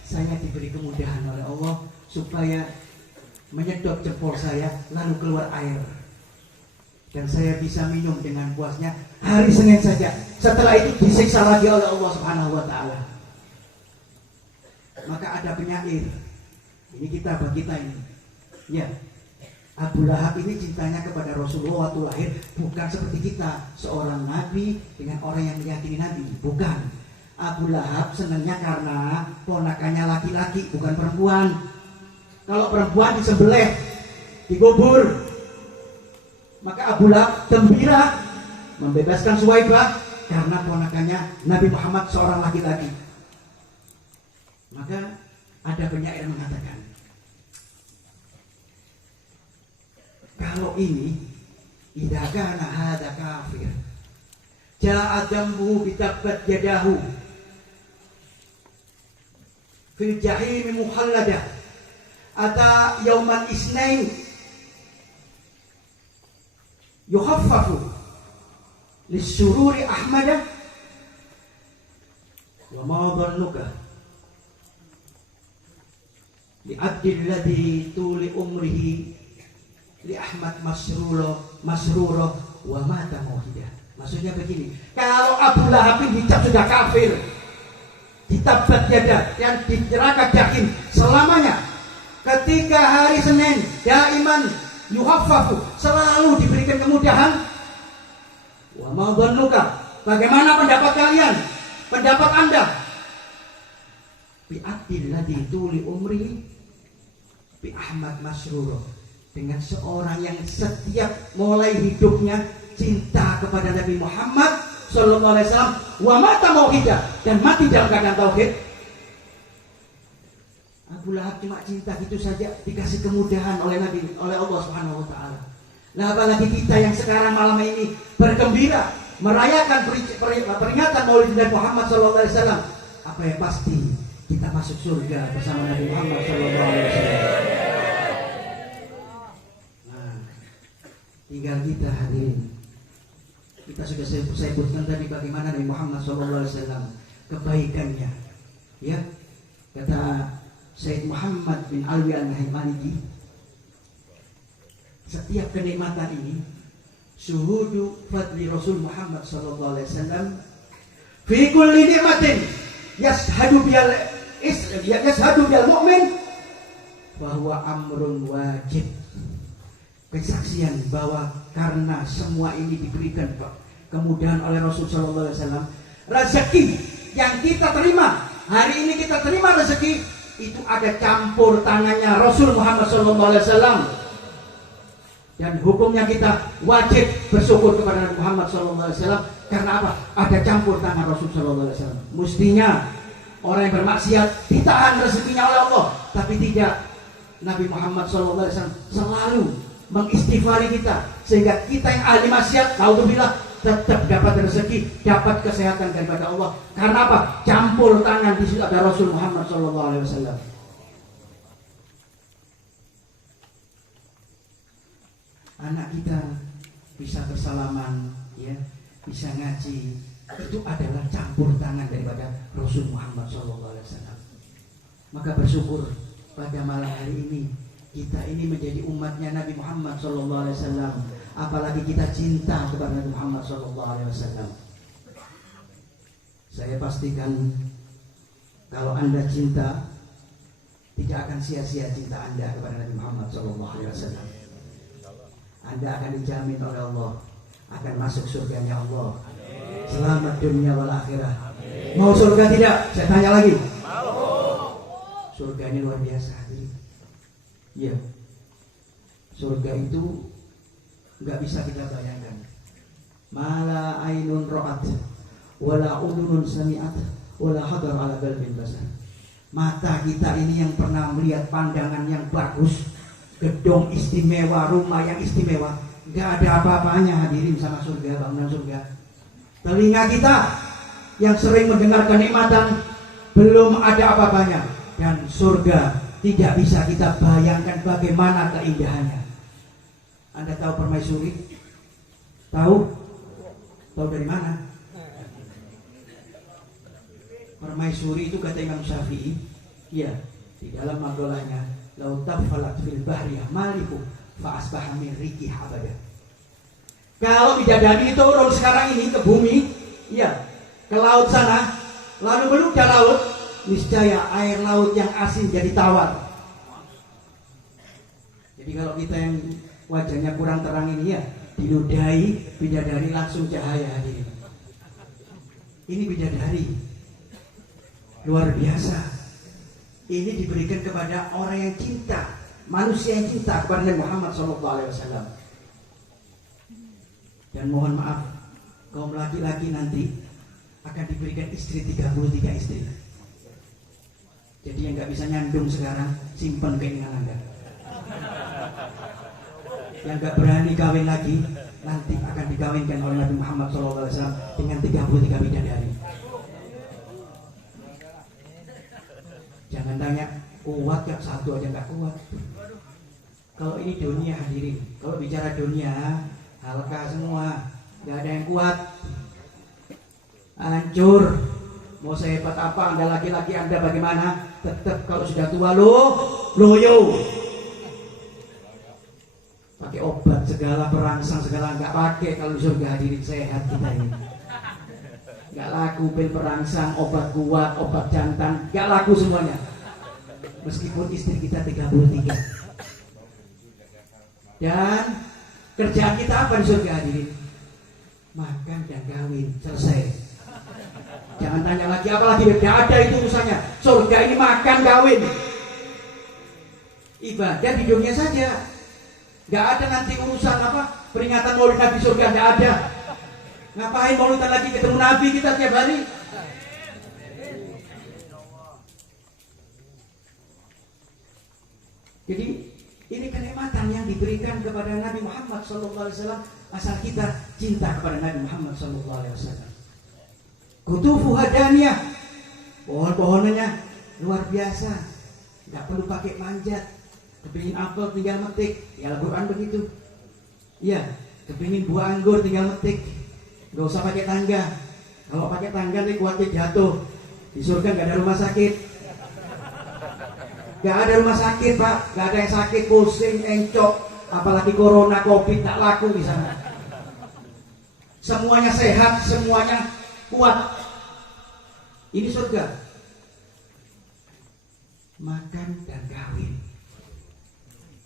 saya diberi kemudahan oleh Allah supaya menyedot jempol saya lalu keluar air. Dan saya bisa minum dengan puasnya hari Senin saja. Setelah itu disiksa lagi oleh Allah Subhanahu wa taala. Maka ada penyair. Ini bagi kita ini. Ya. Abu Lahab ini cintanya kepada Rasulullah waktu lahir bukan seperti kita, seorang nabi dengan orang yang meyakini nabi, bukan. Abu Lahab senangnya karena ponakannya laki-laki, bukan perempuan. Kalau perempuan disembelih, dikubur. Maka Abu Lahab gembira membebaskan Suwaibah karena ponakannya Nabi Muhammad seorang laki-laki. Maka ada penyair mengatakan, Kalau ini idza kana hadza kafir ja'a dambuhu bitabbat yadahu fil jahim mukhallada ata yaumal isnain yukhaffafu lisururi ahmada wa ma dhannuka li abdil ladzi tuli umrihi li Ahmad masruro wa mata mauhidah. Maksudnya begini, kalau Abu Lahab dicap sudah kafir, ditabat yada dan di neraka jahim selamanya, ketika hari Senin daiman yuhaffafu, selalu diberikan kemudahan. Wa ma dhannuka, bagaimana pendapat kalian, pendapat Anda? Bi abdil ladzi tuli umri bi Ahmad masruro, dengan seorang yang setiap mulai hidupnya cinta kepada Nabi Muhammad sallallahu alaihi wasallam, wa mata mauhidah, dan mati dalam keadaan tauhid. Abu Lahab cuma cinta gitu saja dikasih kemudahan oleh Nabi, oleh Allah Subhanahu wa taala. Nah, apalagi kita yang sekarang malam ini bergembira merayakan peringatan Maulid Nabi Muhammad sallallahu alaihi wasallam, apa yang pasti kita masuk surga bersama Nabi Muhammad sallallahu alaihi wasallam. Tinggal kita hadirin. Kita sudah sebutkan tadi bagaimana Nabi Muhammad SAW kebaikannya. Ya, kata Sayyid Muhammad bin Alwi Al-Nahimani, setiap kenikmatan ini syuhudu fadli Rasul Muhammad SAW fi kulli nikmatin yashhadu bil mu'min bahwa amrun wajib. Kesaksian bahwa karena semua ini diberikan kemudahan oleh Rasul sallallahu alaihi wasallam, rezeki yang kita terima hari ini, kita terima rezeki itu ada campur tangannya Rasul Muhammad sallallahu alaihi wasallam, dan hukumnya kita wajib bersyukur kepada Nabi Muhammad sallallahu alaihi wasallam. Karena apa? Ada campur tangan Rasul sallallahu alaihi wasallam. Mestinya orang yang bermaksiat ditahan rezekinya oleh Allah, tapi tidak. Nabi Muhammad sallallahu alaihi wasallam selalu mengistighfari kita, sehingga kita yang ahli maksiat, naudzubillah, tetap dapat rezeki, dapat kesehatan daripada Allah. Karena apa? Campur tangan di situ ada Rasul Muhammad SAW. Anak kita bisa bersalaman, ya, bisa ngaji, itu adalah campur tangan daripada Rasul Muhammad SAW. Maka bersyukur pada malam hari ini, kita ini menjadi umatnya Nabi Muhammad SAW. Apalagi kita cinta kepada Nabi Muhammad SAW. Saya pastikan kalau Anda cinta, tidak akan sia-sia cinta Anda kepada Nabi Muhammad SAW. Anda akan dijamin oleh Allah akan masuk surganya Allah. Selamat dunia wal akhirah. Mau surga tidak? Saya tanya lagi. Surga ini luar biasa. Ya, surga itu nggak bisa kita bayangkan. Mala ainun ra'at, wala udunun sami'at, wala hadar ala qalbin basar. Mata kita ini yang pernah melihat pandangan yang bagus, gedung istimewa, rumah yang istimewa, nggak ada apa-apanya hadirin sama surga, bangunan surga. Telinga kita yang sering mendengar kenikmatan, belum ada apa-apanya. Dan surga tidak bisa kita bayangkan bagaimana keindahannya. Anda tahu permaisuri? Tahu? Tahu dari mana? Permaisuri itu kata Imam Syafi'i, ya, di dalam magolahnya, lau tafalat fil bahri maliku fa asbaha min riki habada. Kalau bidadari turun sekarang ini ke bumi, ya, ke laut sana, lalu meludah laut, niscaya air laut yang asin jadi tawar. Jadi kalau kita yang wajahnya kurang terang ini, ya, diludahi bidadari langsung cahaya hadirin. Ini bidadari luar biasa. Ini diberikan kepada orang yang cinta, manusia yang cinta kepada Nabi Muhammad SAW. Dan mohon maaf, kaum laki-laki nanti akan diberikan istri 33 istri. Jadi yang nggak bisa nyandung sekarang, simpan keinginan Anda. yang gak berani kawin lagi nanti akan dikawinkan oleh Nabi Muhammad SAW dengan 33 bidadari. Jangan tanya kuat gak, satu aja gak kuat. Kalau ini dunia hadirin, kalau bicara dunia halka semua, gak ada yang kuat, hancur. Mau sehebat apa Anda laki-laki Anda bagaimana, tetap kalau sudah tua loyo. Pakai obat segala, perangsang segala nggak pakai kalau di surga hadirin. Sehat kita ini nggak laku, pil perangsang, obat kuat, obat jantan nggak laku semuanya, meskipun istri kita 33. Dan kerjaan kita apa di surga hadirin? Makan dan kawin, selesai. Jangan tanya lagi apa lagi, tidak ada itu urusannya. Surga ini makan kawin. Ibadah di dunia saja. Gak ada nanti urusan apa peringatan maulid Nabi surga, gak ada. Ngapain maulidan lagi, ketemu Nabi kita tiap hari. Jadi ini kenikmatan yang diberikan kepada Nabi Muhammad SAW asal kita cinta kepada Nabi Muhammad SAW. Kutufu hadaniyah, pohon-pohonannya luar biasa, nggak perlu pakai manjat. Kepingin apel tinggal metik, ya Al-Quran begitu. Iya, kepingin buah anggur tinggal metik, nggak usah pakai tangga. Kalau pakai tangga nih kuatnya jatuh. Di surga nggak ada rumah sakit, nggak ada rumah sakit pak, nggak ada yang sakit pusing, encok, apalagi corona, covid nggak laku di sana. Semuanya sehat, semuanya kuat. Ini surga. Makan dan kawin.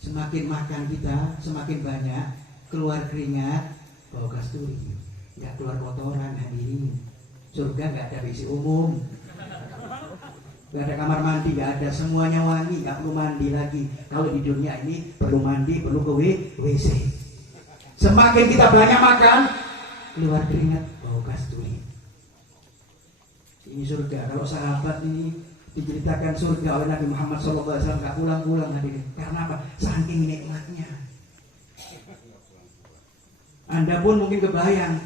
Semakin makan kita, semakin banyak keluar keringat, bau kasturi, nggak keluar kotoran hadirin. Surga nggak ada WC umum, nggak ada kamar mandi, nggak ada, semuanya wangi, nggak perlu mandi lagi. Kalau di dunia ini perlu mandi, perlu ke WC. Semakin kita banyak makan, keluar keringat, bau kasturi. Ini surga. Kalau sahabat ini diceritakan surga oleh Nabi Muhammad SAW gak pulang-pulang hadirin. Karena apa? Saking nikmatnya. Anda pun mungkin kebayang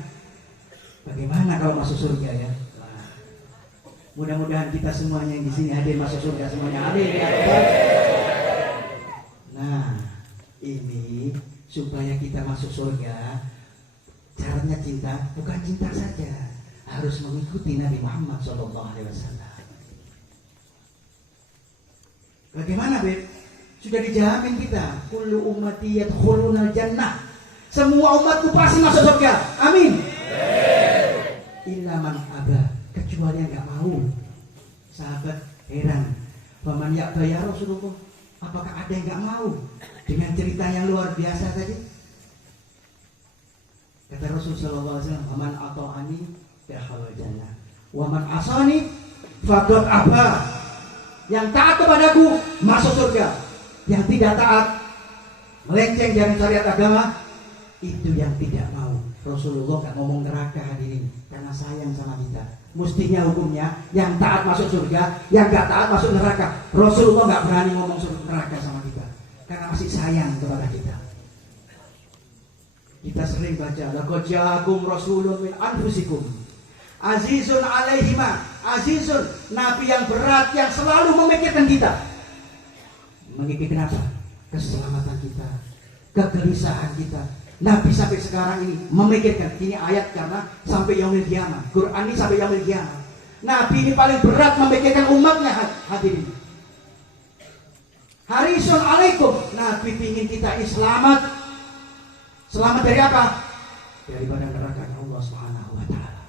bagaimana kalau masuk surga ya. Nah, mudah-mudahan kita semuanya yang di sini hadir masuk surga semuanya. Amin ya Rabbal. Nah, ini supaya kita masuk surga, caranya cinta, bukan cinta saja, harus mengikuti Nabi Muhammad SAW. Bagaimana Beb? Sudah dijamin kita, kullu ummati yadkhulunal jannah. Semua umatku pasti masuk surga. Amin. Illa man aba, kecuali yang enggak mau. Sahabat heran. Faman ya'ba ya Rasulullah? Apakah ada yang enggak mau dengan cerita yang luar biasa tadi? Kata Rasulullah SAW, "Faman ata'ani dakhala jannah, wa man asani faqad aba." Yang taat kepadaku masuk surga, yang tidak taat, melenceng dari syariat agama, itu yang tidak mau. Rasulullah gak ngomong neraka hadirin, karena sayang sama kita. Mestinya hukumnya yang taat masuk surga, yang gak taat masuk neraka. Rasulullah gak berani ngomong neraka sama kita, karena masih sayang kepada kita. Kita sering baca, laqad ja'akum rasulun min anfusikum azizun alaihima, azizun, nabi yang berat, yang selalu memikirkan kita. Memikirkan apa? Keselamatan kita, kegelisahan kita. Nabi sampai sekarang ini memikirkan. Ini ayat karena sampai yaumil qiyamah. Quran ini sampai yaumil qiyamah. Nabi ini paling berat memikirkan umatnya hadirin. Harisun alaikum, Nabi ingin kita ini selamat. Selamat dari apa? Daripada neraka Allah Subhanahu wa taala.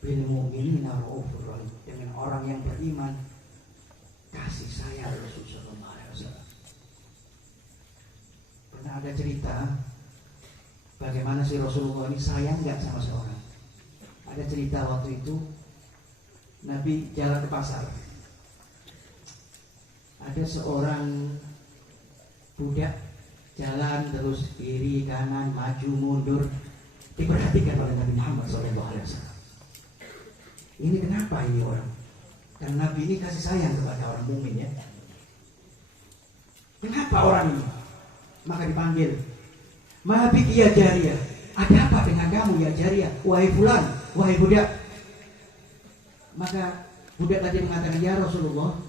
Bil mu'minina raufur rahim, dengan orang yang beriman kasih sayang Rasulullah sallallahu alaihi wasallam. Pernah ada cerita bagaimana si Rasulullah ini sayang enggak sama seorang. Ada cerita waktu itu Nabi jalan ke pasar. Ada seorang budak jalan terus kiri kanan maju mundur, diperhatikan oleh Nabi Muhammad SAW. Ini kenapa ini orang? Karena Nabi ini kasih sayang kepada orang mukmin ya. Kenapa orang ini? Maka dipanggil, "Ma biki ya Jariyah? Ada apa dengan kamu ya Jariyah? Wahai fulan, wahai budak." Maka budak tadi mengatakan, "Ya Rasulullah,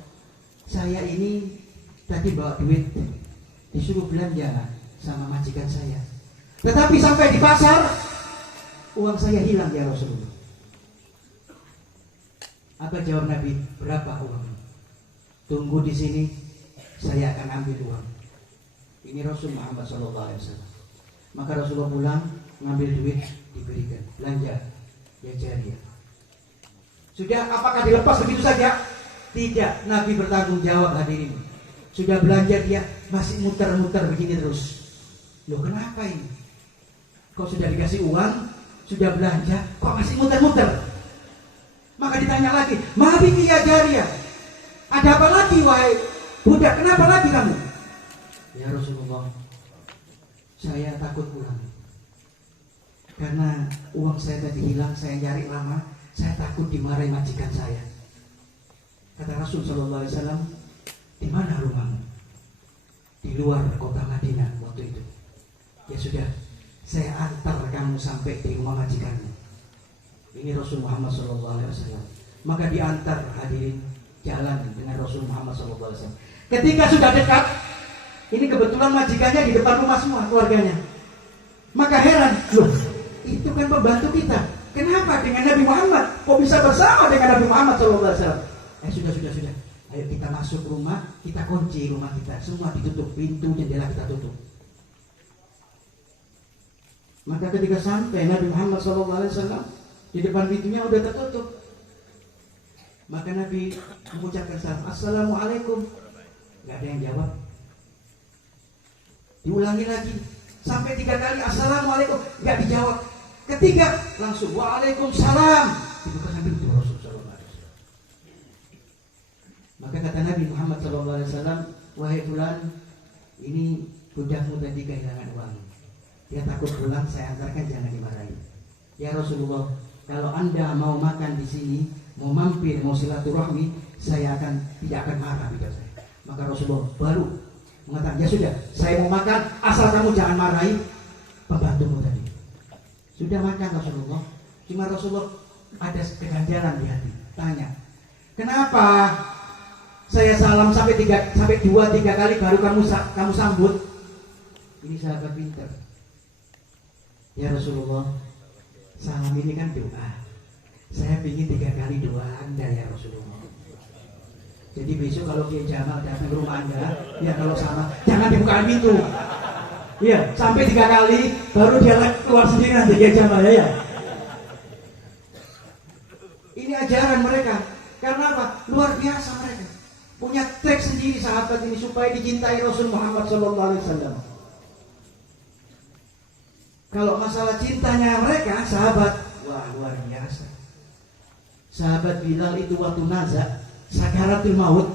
saya ini tadi bawa duit, disuruh belanja sama majikan saya. Tetapi sampai di pasar, uang saya hilang ya Rasulullah." Apa jawab Nabi? "Berapa uang? Tunggu di sini, saya akan ambil uang." Ini Rasul Muhammad SAW. Maka Rasulullah pulang, ngambil duit, diberikan, belanja ya Jariyah. Sudah, apakah dilepas begitu saja? Tidak. Nabi bertanggung jawab, hadirin. Sudah belanja, dia masih muter-muter begini terus. Loh, kenapa ini? Kok sudah dikasih uang, sudah belanja, kok masih muter-muter? Maka ditanya lagi, "Ma biki ya Jariyah? Ada apa lagi wahai budak? Kenapa lagi kamu?" "Ya Rasulullah, saya takut pulang. Karena uang saya tadi hilang, saya cari lama, saya takut dimarahi majikan saya." Kata Rasul SAW, "Di mana rumahmu?" "Di luar kota Madinah waktu itu." "Ya sudah, saya antar kamu sampai di rumah majikanmu." Ini Rasul Muhammad SAW. Maka diantar, hadirin, jalan dengan Rasul Muhammad SAW. Ketika sudah dekat, ini kebetulan majikannya di depan rumah semua keluarganya. Maka heran, loh, itu kan pembantu kita. Kenapa dengan Nabi Muhammad? Kok bisa bersama dengan Nabi Muhammad SAW? Sudah. Ayo kita masuk rumah, kita kunci rumah kita. Semua ditutup, pintu, jendela kita tutup. Maka ketika sampai Nabi Muhammad SAW, di depan pintunya udah tertutup. Maka Nabi mengucapkan salam, "Assalamualaikum." Gak ada yang jawab. Diulangi lagi sampai 3 kali, "Assalamualaikum." Gak dijawab. Ketiga langsung, "Waalaikumsalam." Dibukakan pintu Rasul SAW. Maka kata Nabi Muhammad SAW, "Wahai fulan, ini budakmu tadi kehilangan uang. Dia takut pulang, saya antarkan, jangan dimarahi." "Ya Rasulullah, kalau Anda mau makan di sini, mau mampir, mau silaturahmi, saya tidak akan marah pada saya." Maka Rasulullah baru mengatakan, "Ya sudah, saya mau makan, asal kamu jangan marahi pembantumu tadi." Sudah makan Rasulullah. Cuma Rasulullah ada keganjalan di hati. Tanya, "Kenapa saya salam sampai 2-3 kali baru kamu sambut?" Ini sahabat pintar. "Ya Rasulullah, salam ini kan doa. Saya ingin 3 kali doa Anda ya Rasulullah. Jadi besok kalau Kiai Jamal datang ke rumah Anda, ya kalau sama, jangan dibuka pintu. Iya, sampai 3 kali, baru dia keluar sendiri nanti Kiai Jamal ya." Ini ajaran mereka. Karena apa? Luar biasa mereka. Punya trik sendiri sahabat ini supaya dicintai Rasul Muhammad SAW. Kalau masalah cintanya mereka, sahabat, wah luar biasa. Sahabat Bilal itu waktu nazak, sakaratul maut,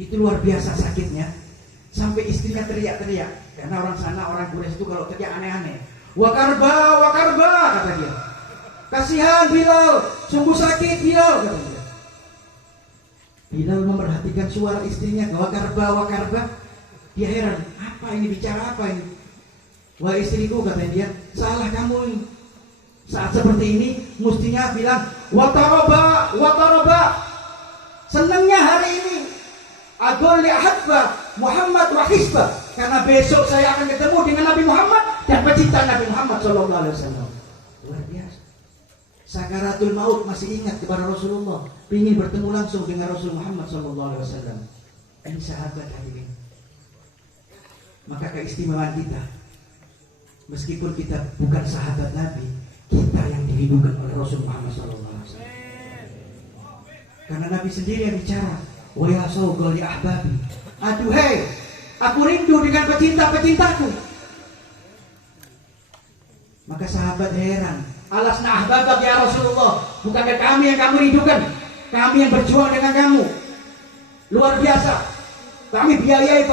itu luar biasa sakitnya. Sampai istrinya teriak-teriak. Karena orang sana, orang Quraisy itu kalau teriak aneh-aneh. Wakarba, kata dia. "Kasihan Bilal, sungguh sakit Bilal," kata dia. Bilal memerhatikan suara istrinya, wakarba. Dia heran, apa ini, bicara apa ini? "Wah istriku," kata dia, "salah kamu ini. Saat seperti ini mestinya bilang wataroba. Senangnya hari ini agol li'ahadba Muhammad wa hisba, karena besok saya akan ketemu dengan Nabi Muhammad dan pecinta Nabi Muhammad SAW." Luar biasa. Sakaratul maut masih ingat kepada Rasulullah, ingin bertemu langsung dengan Rasul Muhammad SAW. Ini sahabat hadirin. Maka keistimewaan kita, meskipun kita bukan sahabat Nabi, kita yang dirindukan oleh Rasul Muhammad SAW. Karena Nabi sendiri yang bicara, "Wa ya sawqali ahbabi." Aduhai, aku rindu dengan pecinta-pecintaku. Maka sahabat heran, "Alasna ahbabak ya Rasulullah, bukankah kami yang kamu rindukan? Kami yang berjuang dengan kamu. Luar biasa. Kami biayai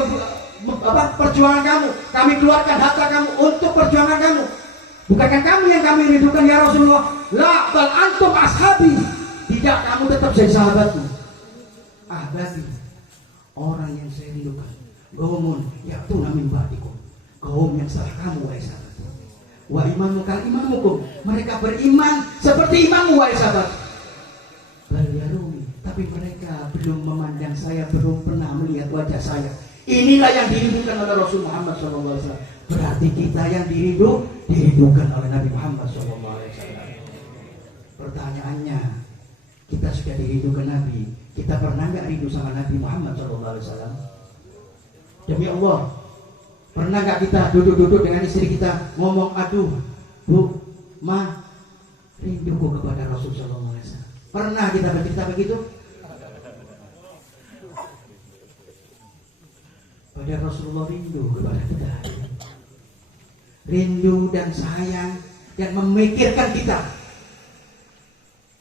perjuangan kamu. Kami keluarkan harta kamu untuk perjuangan kamu. Bukankah kami yang kami rindukan ya Rasulullah?" "La bal antum ashabi." Tidak, kamu tetap jadi sahabatku. Ahbabi, orang yang saya rindukan. Qaumun ya'tuna min ba'dikum. Kaum yang salah kamu wahai sahabat. Wa imamu kal imamukum. Mereka beriman seperti imamu wahai sahabat. Bal yaruni, tapi mereka belum memandang saya, belum pernah melihat wajah saya. Inilah yang dirindukan oleh Rasul Muhammad SAW. Berarti kita yang dirindukan oleh Nabi Muhammad SAW. Pertanyaannya, kita sudah dirindukan Nabi, kita pernah nggak rindu sama Nabi Muhammad SAW? Demi Allah, pernah nggak kita duduk-duduk dengan istri kita ngomong, aduh, bu, ma, rinduku kepada Rasul SAW. Pernah kita bercerita begitu? Pada Rasulullah rindu kepada kita, rindu dan sayang dan memikirkan kita.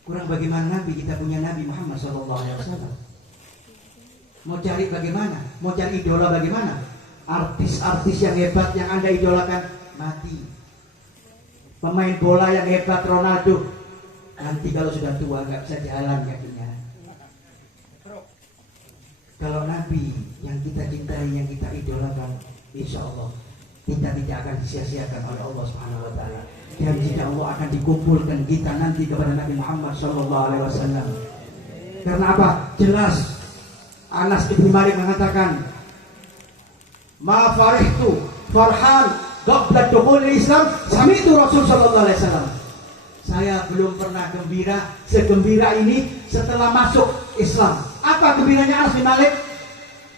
Kurang bagaimana Nabi, kita punya Nabi Muhammad SAW. Mau cari bagaimana? Mau cari idola bagaimana? Artis-artis yang hebat yang Anda idolakan mati. Pemain bola yang hebat Ronaldo nanti kalau sudah tua nggak bisa jalan kakinya. Kalau Nabi yang kita cintai, yang kita idolakan, insya Allah kita tidak akan disia-siakan oleh Allah Subhanahu Wa Taala. Dan jika Allah akan dikumpulkan kita nanti kepada Nabi Muhammad SAW. Karena apa? Jelas. Anas bin Malik mengatakan, ma farihtu farhan qabla dukhul Islam sami'tu Rasul sallallahu alaihi wasallam. Saya belum pernah gembira segembira ini setelah masuk Islam. Apa gembiranya Anas bin Malik?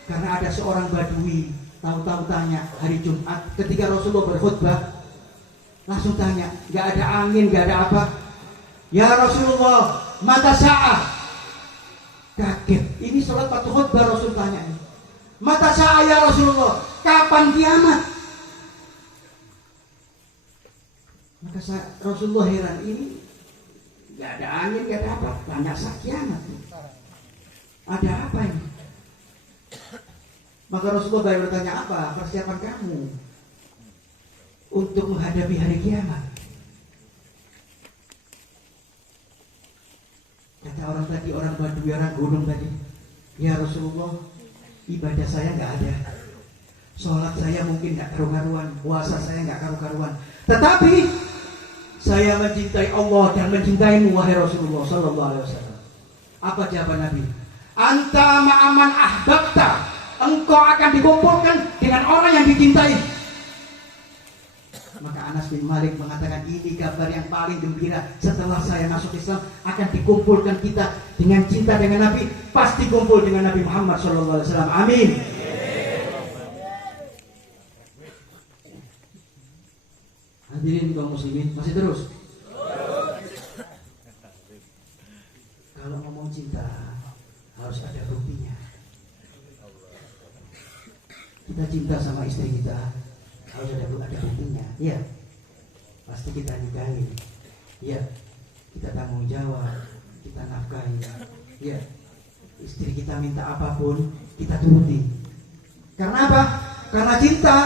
Karena ada seorang badui tahu-tahu tanya hari Jumat ketika Rasulullah berkhutbah, langsung tanya, enggak ada angin, enggak ada apa. Ya Rasulullah, mata sa'ah. Kaget. Ini sholat waktu khutbah Rasul tanya. Mata saya Rasulullah, kapan kiamat? Maka Rasulullah heran, ini nggak ada angin, nggak ada apa, tanya saat kiamat. Ada apa ini? Maka Rasulullah baru bertanya, apa persiapan kamu untuk menghadapi hari kiamat? Kata orang tadi, orang Badui, orang gunung tadi, ya Rasulullah, ibadah saya nggak ada, sholat saya mungkin nggak karu-karuan, puasa saya nggak karu-karuan, tetapi saya mencintai Allah dan mencintaimu wahai Rasulullah Sallallahu Alaihi Wasallam. Apa jawaban Nabi? Anta ma'aman ahbabta, engkau akan dikumpulkan dengan orang yang dicintai. Maka Anas bin Malik mengatakan, ini kabar yang paling gembira. Setelah saya masuk Islam akan dikumpulkan kita dengan cinta dengan Nabi, pasti kumpul dengan Nabi Muhammad SAW. Amin. Hadirin kaum muslimin, masih terus. Kalau ngomong cinta harus ada buktinya. Kita cinta sama istri kita harus ada buktinya. Iya, pasti kita nikahin. Iya, kita tanggung jawab, kita nafkahi. Iya, istri kita minta apapun kita turuti. Karena apa? Karena cinta.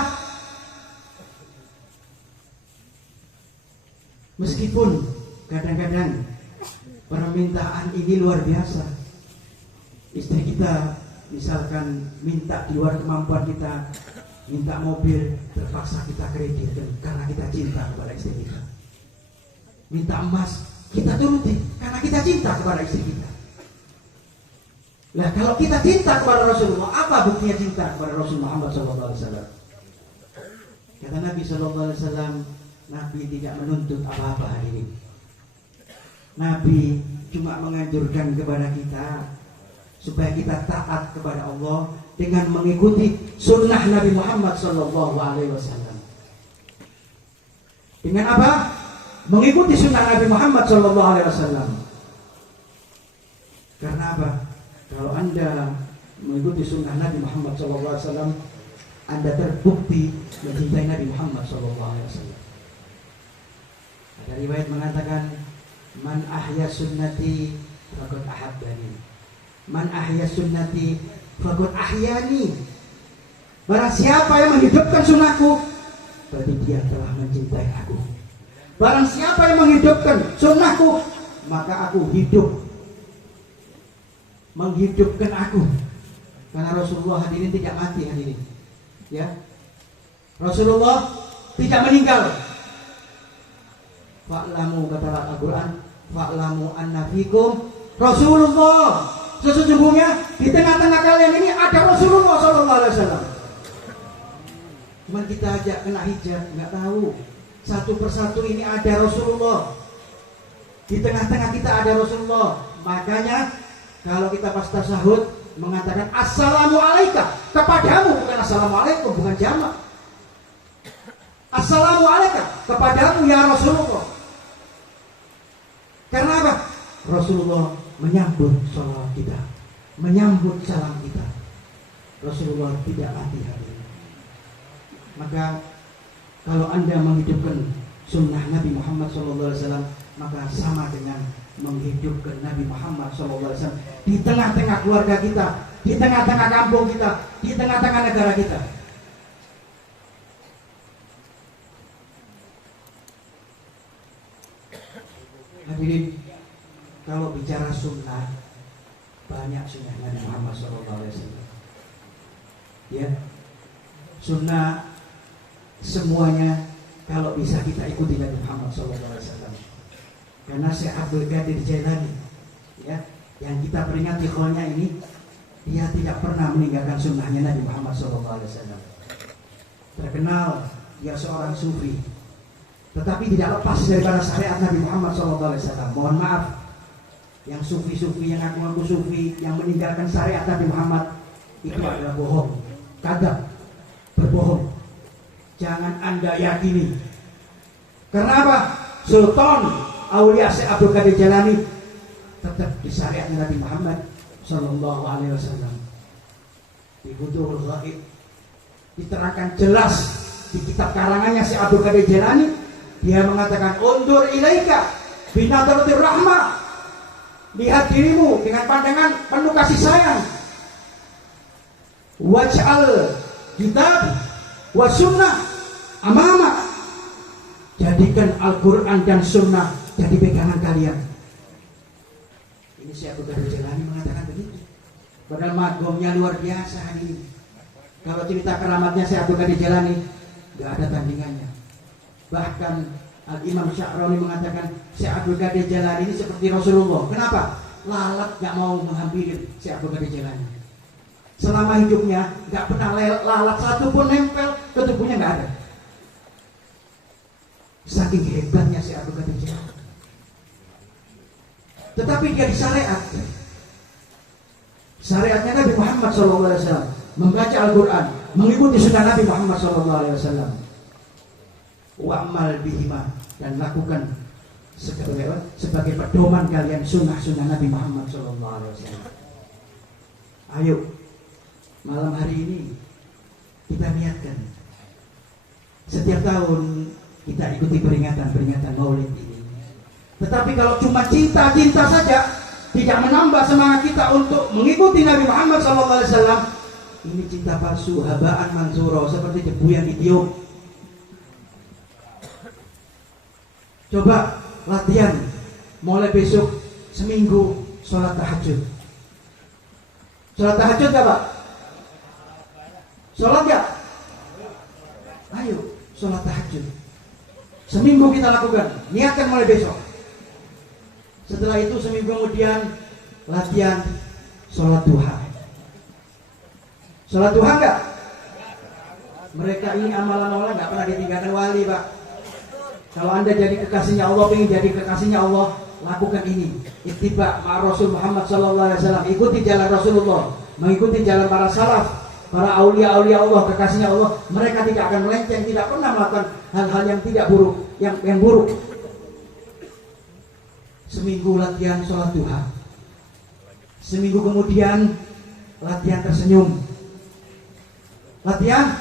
Meskipun kadang-kadang permintaan ini luar biasa. Istri kita misalkan minta di luar kemampuan kita, minta mobil, terpaksa kita kredit karena kita cinta kepada istri kita. Minta emas, kita turuti karena kita cinta kepada istri kita. Nah, kalau kita cinta kepada Rasulullah, apa buktinya cinta kepada Rasul Muhammad SAW? Kata Nabi SAW, Nabi tidak menuntut apa-apa hadirin. Nabi cuma menganjurkan kepada kita supaya kita taat kepada Allah dengan mengikuti sunnah Nabi Muhammad SAW. Dengan apa? Mengikuti sunnah Nabi Muhammad SAW. Karena apa? Kalau Anda mengikuti sunnah Nabi Muhammad SAW, Anda terbukti mencintai Nabi Muhammad SAW. Ada riwayat mengatakan, man ahya sunnati faqad ahabbani, man ahya sunnati faqad ahyani. Barang siapa yang menghidupkan sunnahku, berarti dia telah mencintai aku. Barang siapa yang menghidupkan sunnahku, maka aku hidup, menghidupkan aku. Karena Rasulullah hadirin tidak mati hadirin. Ya. Rasulullah tidak meninggal. Fa'lamu kata Al-Qur'an, fa'lamu anna fikum Rasulullah. Sesungguhnya di tengah-tengah kalian ini ada Rasulullah sallallahu alaihi wasallam. Cuman kita aja kena hijab, nggak tahu. Satu persatu ini ada Rasulullah. Di tengah-tengah kita ada Rasulullah. Makanya kalau kita pas tasyahud mengatakan assalamu alaika, kepadamu, bukan assalamualaikum, bukan jamak. Assalamu alaika, kepadamu ya Rasulullah. Karena apa? Rasulullah menyambut sholawat kita, menyambut salam kita. Rasulullah tidak mati hari ini. Maka kalau Anda menghidupkan sunnah Nabi Muhammad SAW, maka sama dengan menghidupkan Nabi Muhammad SAW di tengah-tengah keluarga kita, di tengah-tengah kampung kita, di tengah-tengah negara kita. Hadirin, kalau bicara sunnah, banyak sunnah Nabi Muhammad SAW. Ya, sunnah semuanya kalau bisa kita ikuti Nabi Muhammad SAW. Karena Syekh Abdul Qadir Jailani, ya, yang kita peringati kholnya ini, dia tidak pernah meninggalkan sunnahnya Nabi Muhammad SAW. Terkenal dia seorang sufi, tetapi tidak lepas daripada syariat Nabi Muhammad SAW. Mohon maaf, yang sufi-sufi, yang ngaku-ngaku sufi, yang meninggalkan syariat Nabi Muhammad, itu adalah bohong, kadzab, berbohong. Jangan Anda yakini. Karena apa? Sultan Aulia Syekh Abdul Qadir Jailani tetap di syariat Nabi Muhammad Sallallahu Alaihi Wasallam. Di Futuhul Ghaib diterangkan jelas di kitab karangannya Syekh Abdul Qadir Jailani. Dia mengatakan, undur ilaika binadaratir rahmah. Lihat dirimu dengan pandangan penuh kasih sayang. Waj'al kitab wa sunnah amama. Jadikan Al-Quran dan sunnah jadi pegangan kalian. Ini Syekh Abdul Qadir Jailani mengatakan begitu. Padahal magomnya luar biasa ini. Kalau cerita keramatnya Syekh Abdul Qadir Jailani, gak ada tandingannya. Bahkan Al-Imam Sya'rani mengatakan Syekh Abdul Qadir Jailani ini seperti Rasulullah. Kenapa? Lalat gak mau menghampiri Syekh Abdul Qadir Jailani. Selama hidupnya gak pernah lalat satu pun nempel ke tubuhnya, gak ada. Saking hebatnya Syekh Abdul Qadir Jailani. Tetapi dia di syariat, syariatnya Nabi Muhammad SAW, membaca Al-Quran, mengikuti sunnah Nabi Muhammad SAW. Wa'mal bihima, dan lakukan sebagai pedoman kalian sunnah-sunnah Nabi Muhammad SAW. Ayo, malam hari ini kita niatkan setiap tahun kita ikuti peringatan Maulid ini. Tetapi kalau cuma cinta-cinta saja, tidak menambah semangat kita untuk mengikuti Nabi Muhammad SAW, ini cinta palsu, habaan mansuro, seperti debu yang ditiup. Coba latihan mulai besok seminggu sholat tahajud. Sholat tahajud gak Pak? Sholat gak? Ayo sholat tahajud. Seminggu kita lakukan, niatkan mulai besok. Setelah itu seminggu kemudian latihan sholat duha. Sholat duha enggak? Mereka ini amalan-amalan enggak pernah ditinggalkan wali Pak. Kalau Anda jadi kekasihnya Allah, ingin jadi kekasihnya Allah, lakukan ini. Ittiba ma Rasul Muhammad SAW. Ikuti jalan Rasulullah, mengikuti jalan para salaf, para aulia-aulia Allah, kekasihnya Allah. Mereka tidak akan melenceng, tidak pernah melakukan hal-hal yang tidak buruk, yang buruk. Seminggu latihan sholat duha. Seminggu kemudian latihan tersenyum. Latihan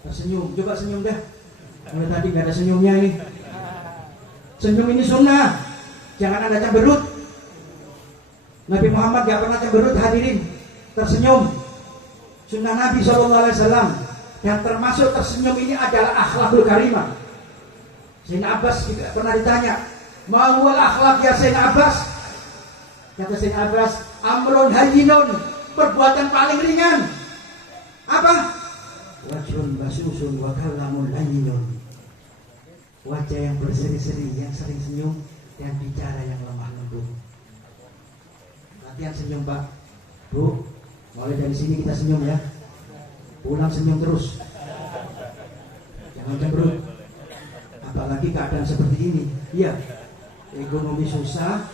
tersenyum. Coba senyum dah. Kalau tadi gak ada senyumnya ini. Senyum ini sunnah. Jangan Anda cemberut. Nabi Muhammad gak pernah cemberut, hadirin. Tersenyum. Sunnah Nabi SAW. Dan termasuk tersenyum ini adalah akhlakul karimah. Sayyidina Abbas juga pernah ditanya, ma'huwal akhlak ya Sayyidina Abbas? Kata Sayyidina Abbas, amrun hayyinun, perbuatan paling ringan. Apa? Wajhun basusun wa kallamun layyinun. Wajah yang berseri-seri, yang sering senyum dan bicara yang lemah lembut. Latihan senyum, Pak. Bu, mulai dari sini kita senyum ya. Pulang senyum terus. Jangan cemberut. Apalagi keadaan seperti ini. Iya, ekonomi susah,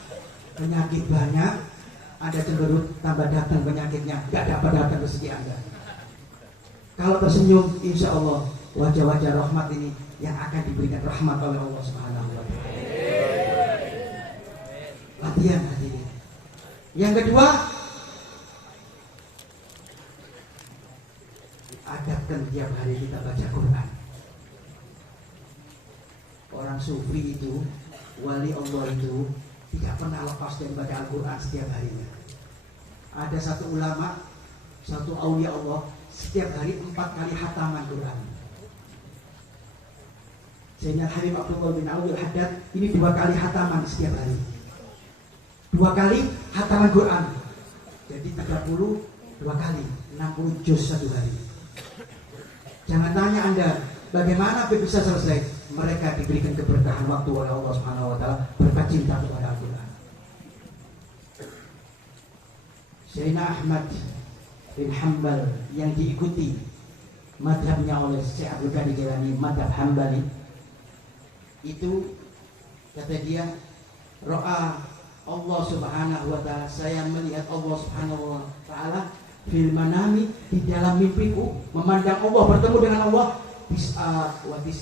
penyakit banyak, Anda cemberut, tambah datang penyakitnya, gak dapat datang rezeki Anda. Kalau tersenyum, insya Allah wajah-wajah rahmat ini yang akan diberikan rahmat oleh Allah Subhanahu wa Ta'ala. Latihan hadirin. Yang kedua, adabkan tiap hari kita baca Quran. Orang sufi itu, wali Allah itu tidak pernah lepas dari baca Al-Quran setiap harinya. Ada satu ulama, satu aulia Allah, setiap hari 4 kali khataman Quran. Sayyidina Habib Abdullah bin Alwi Al-Haddad ini 2 kali khataman setiap hari. 2 kali khataman Quran. Jadi 32 kali, 60 juz satu hari. Jangan tanya Anda, bagaimana bisa selesai? Mereka diberikan keberkahan waktu oleh Allah Subhanahu wa Ta'ala berkat cinta kepada Al-Quran. Sayyidina Ahmad bin Hanbal yang diikuti madhabnya oleh Syekh Abdul Qadir Jilani, madhab Hambali, itu kata dia, ro'a Allah Subhanahu wa Ta'ala, saya melihat Allah Subhanahu wa Ta'ala fil manami, di dalam mimpiku, memandang Allah, bertemu dengan Allah 99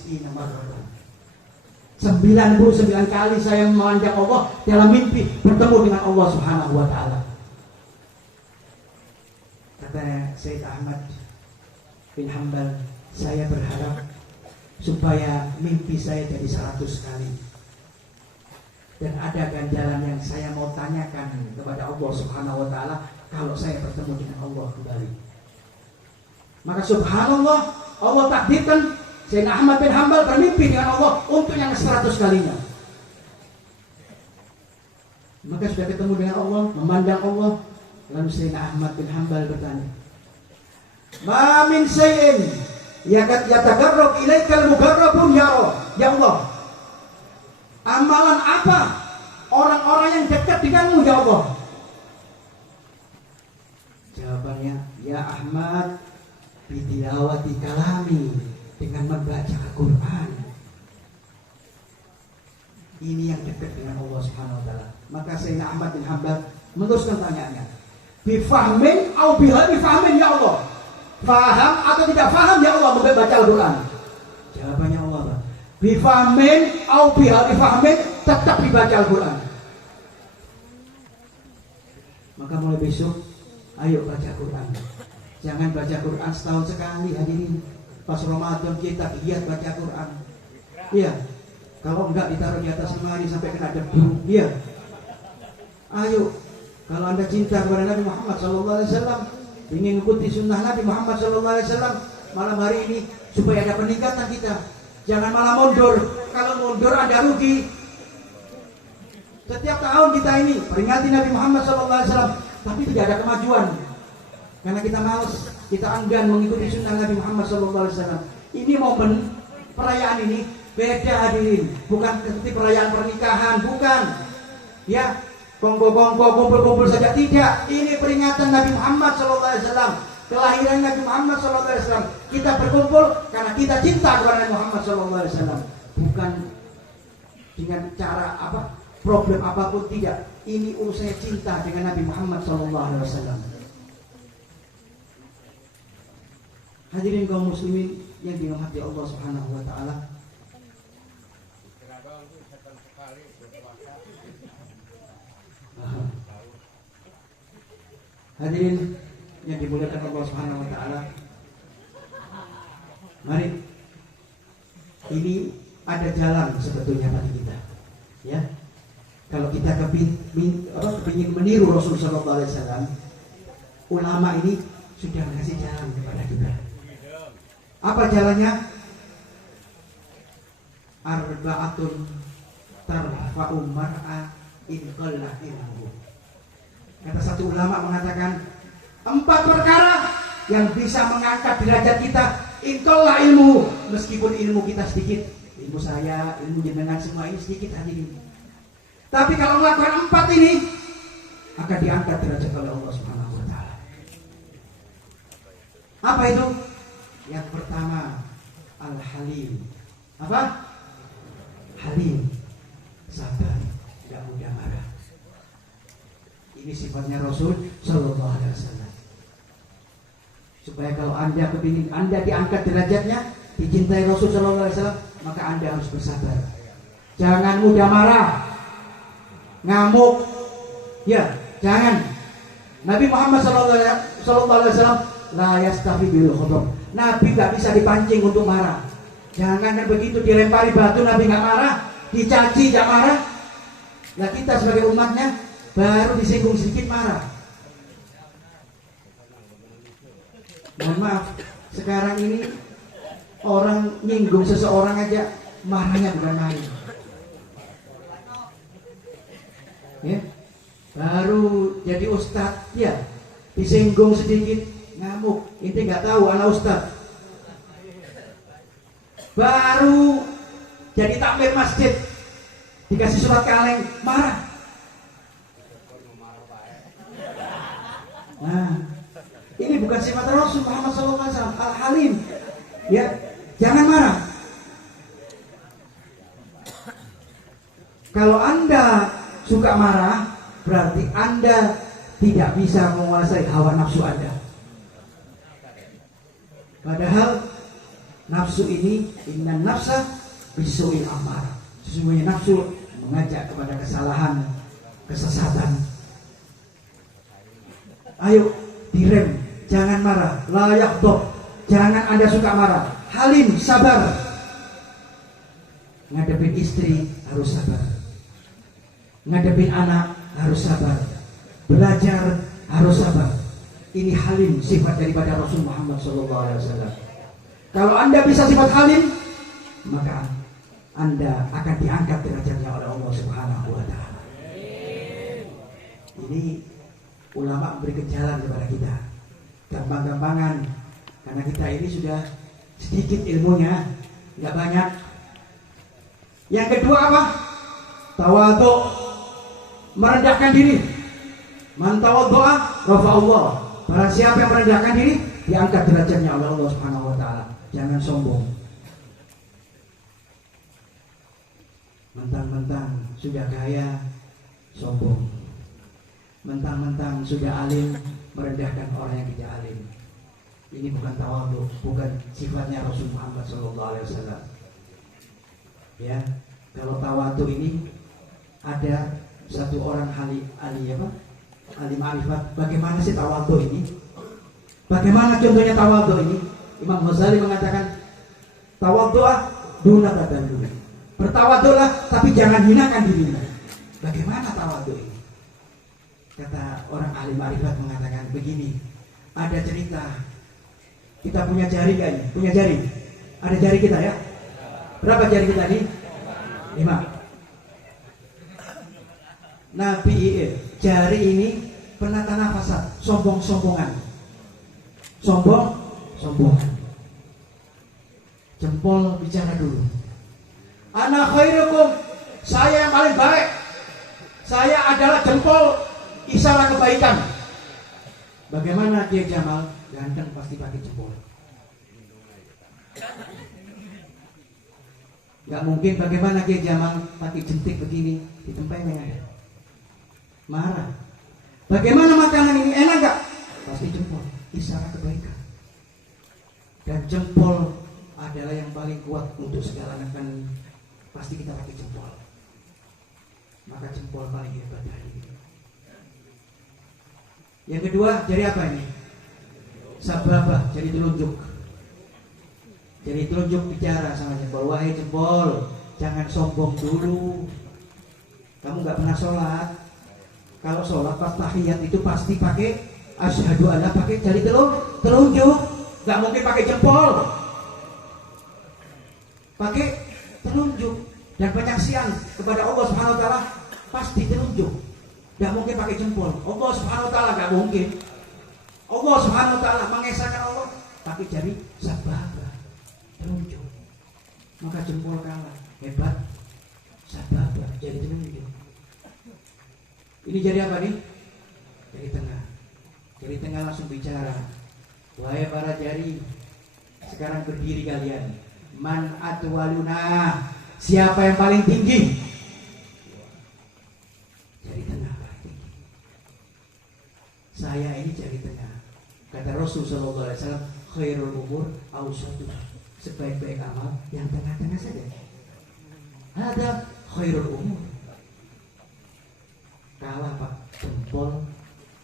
kali saya memandang Allah dalam mimpi, bertemu dengan Allah Subhanahu wa Ta'ala. Kata Sayyid Ahmad bin Hanbal, saya berharap supaya mimpi saya jadi 100 kali. Dan ada ganjaran yang saya mau tanyakan kepada Allah Subhanahu wa Ta'ala kalau saya bertemu dengan Allah kembali. Maka subhanallah, Allah takdirkan Sayyidina Ahmad bin Hanbal bermimpi dengan Allah untuk yang 100 kalinya. Maka sudah ketemu dengan Allah, memandang Allah. Lalu Sayyidina Ahmad bin Hanbal bertanya, ma min syai'in yatagarrab ilaikal mugarrabun ya Allah, amalan apa orang-orang yang dekat denganmu ya Allah? Jawabannya, ya Ahmad, bitilawati kalami, dengan membaca Al-Quran. Ini yang dekat dengan Allah Subhanahu wa Ta'ala. Maka Sayyidina Ahmad bin Hanbal meneruskan pertanyaannya, bifahmin atau bifahmin ya Allah, faham atau tidak faham ya Allah membaca Al-Quran? Jawabannya Allah, bifahmin atau bifahmin, tetap dibaca Al-Quran. Maka mulai besok, ayo baca Quran. Jangan baca Quran setahun sekali hadirin. Pas Ramadan kita giat baca Quran. Iya. Kalau enggak ditaruh di atas lemari sampai kena debu. Iya. Ayo. Kalau Anda cinta kepada Nabi Muhammad SAW, ingin ikuti sunnah Nabi Muhammad SAW, malam hari ini supaya ada peningkatan kita. Jangan malah mundur. Kalau mundur Anda rugi. Setiap tahun kita ini peringati Nabi Muhammad SAW, tapi tidak ada kemajuan. Karena kita malas, kita enggan mengikuti sunnah Nabi Muhammad SAW. Ini momen perayaan ini beda hadirin, bukan seperti perayaan pernikahan, bukan. Ya, kongko-kongko, kumpul-kumpul saja, tidak. Ini peringatan Nabi Muhammad SAW, kelahiran Nabi Muhammad SAW. Kita berkumpul karena kita cinta kepada Nabi Muhammad SAW, bukan dengan cara apa, problem apapun, tidak. Ini urusan cinta dengan Nabi Muhammad SAW. Hadirin kaum muslimin yang dirahmati Allah Subhanahu wa Ta'ala. Hadirin yang dimuliakan Allah Subhanahu wa Ta'ala. Mari, ini ada jalan sebetulnya bagi kita. Ya. Kalau kita kepingin meniru Rasul sallallahu alaihi wasallam, ulama ini sudah kasih jalan kepada kita. Apa jalannya? Arba'atun tarfa'u mar'a in qalla ilmuhu. Kata satu ulama mengatakan, 4 perkara yang bisa mengangkat derajat kita. Inqallah ilmu, meskipun ilmu kita sedikit, ilmu saya, ilmu jenengan semua ini sedikit hadirin. Tapi kalau melakukan 4 ini akan diangkat derajat oleh Allah Subhanahu wa taala. Apa itu? Yang pertama, Al-Halim. Apa? Halim, sabar, tidak mudah marah. Ini sifatnya Rasul Sallallahu Alaihi Wasallam. Supaya kalau Anda kepingin Anda diangkat derajatnya, dicintai Rasul Sallallahu Alaihi Wasallam, maka Anda harus bersabar. Jangan mudah marah, ngamuk, ya jangan. Nabi Muhammad Sallallahu Alaihi Wasallam la yastafi bil khutub. Nabi nggak bisa dipancing untuk marah. Jangan begitu dilempari batu Nabi nggak marah, dicaci nggak marah. Nah kita sebagai umatnya baru disinggung sedikit marah. Mohon maaf, sekarang ini orang nyinggung seseorang aja marahnya bukan main. Ya, baru jadi ustadz ya disinggung sedikit ngamuk. Ini nggak tahu anak ustadz. Baru jadi takmir masjid dikasih surat kaleng marah. Nah, ini bukan sifat Rasul Muhammad SAW. Al-Halim, ya, jangan marah. Kalau Anda suka marah, berarti Anda tidak bisa menguasai hawa nafsu Anda. Padahal nafsu ini inna nafsa bisu'il amarah. Sesungguhnya nafsu mengajak kepada kesalahan, kesesatan. Ayo direm, jangan marah. La yaghdab, jangan Anda suka marah. Halim, sabar. Ngadepin istri harus sabar. Ngadepin anak harus sabar. Belajar harus sabar. Ini halim, sifat daripada Rasul Muhammad SAW. Kalau Anda bisa sifat halim, maka Anda akan diangkat derajatnya oleh Allah Subhanahu wa taala. Ini ulama memberikan jalan kepada kita. Gampang-gampangan, karena kita ini sudah sedikit ilmunya, nggak banyak. Yang kedua apa? Tawadhu, merendahkan diri. Man tawadhu'a rafa'allah. Barang siapa yang merendahkan diri, diangkat derajatnya oleh Allah Subhanahu wa taala. Jangan sombong. Mentang-mentang sudah kaya, sombong. Mentang-mentang sudah alim, merendahkan orang yang tidak alim. Ini bukan tawadhu, bukan sifatnya Rasul Muhammad SAW. Ya, kalau tawadhu ini ada satu orang ahli ma'rifat. Bagaimana sih tawadhu ini? Bagaimana contohnya tawadhu ini? Imam Ghazali mengatakan tawadhu'ah duna tadallul. Bertawadhulah tapi jangan hinakan dirimu. Bagaimana tawadhu ini? Kata orang ahli ma'rifat mengatakan begini. Ada cerita. Kita punya jari kan? Punya jari. Ada jari kita ya? Berapa jari kita nih? 5. Nabi jari ini penata nafasan, sombong-sombongan. Sombongan. Jempol bicara dulu. Ana khairukum, saya yang paling baik. Saya adalah jempol isyarat kebaikan. Bagaimana dia Jamal? Ganteng pasti pakai jempol. Gak mungkin bagaimana dia Jamal pakai jentik begini di tempatnya ada. Marah. Bagaimana makanan ini enak gak? Pasti jempol, isyarat kebaikan. Dan jempol adalah yang paling kuat untuk segala makan. Pasti kita pakai jempol. Maka jempol paling hebat hari ini. Yang kedua, jari apa ini? Sababah, jari telunjuk. Jari telunjuk bicara sama jempol. Wahai jempol, jangan sombong dulu. Kamu gak pernah sholat. Kalau sholat pas tahiyat itu pasti pakai asyhadu alla, pakai jari telunjuk. Gak mungkin pakai jempol. Pakai telunjuk. Dan penyaksian kepada Allah Subhanahu wa taala pasti telunjuk. Gak mungkin pakai jempol. Allah Subhanahu wa taala gak mungkin. Allah Subhanahu wa taala mengesahkan Allah pakai jari sababa, telunjuk. Maka jempol kalah, hebat. Sababa, jari telunjuk. Ini jari apa nih? Jari tengah. Jari tengah langsung bicara. Wahai para jari, sekarang berdiri kalian. Man atwaluna, siapa yang paling tinggi? Jari tengah paling tinggi. Saya ini jari tengah. Kata Rasul sallallahu alaihi wasallam, khairul umur awsatuha. Sebaik-baik amal yang tengah-tengah saja. Ada khairul umur. Kalah Pak, jempol,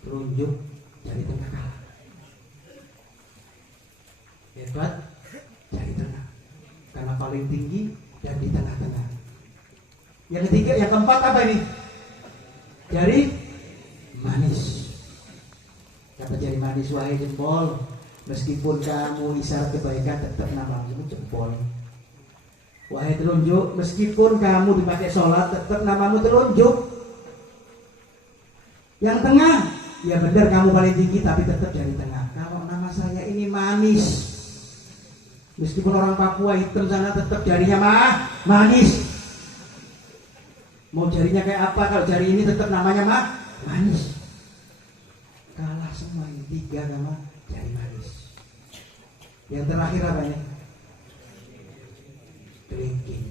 telunjuk, jari tengah kalah. Hebat, jari tengah. Karena paling tinggi dan di tengah-tengah. Yang ketiga, yang keempat apa ini? Jari manis. Kata jari manis, wahai jempol, meskipun kamu isyarat kebaikan tetap namamu jempol. Wahai telunjuk, meskipun kamu dipakai sholat tetap namamu telunjuk. Yang tengah, ya benar kamu paling tinggi tapi tetap jari tengah. Kalau nama saya ini manis, meskipun orang Papua hitam sana tetap jarinya manis. Mau jarinya kayak apa, kalau jari ini tetap namanya manis. Kalah semua ini tiga sama jari manis. Yang terakhir apa ini? Kelingking.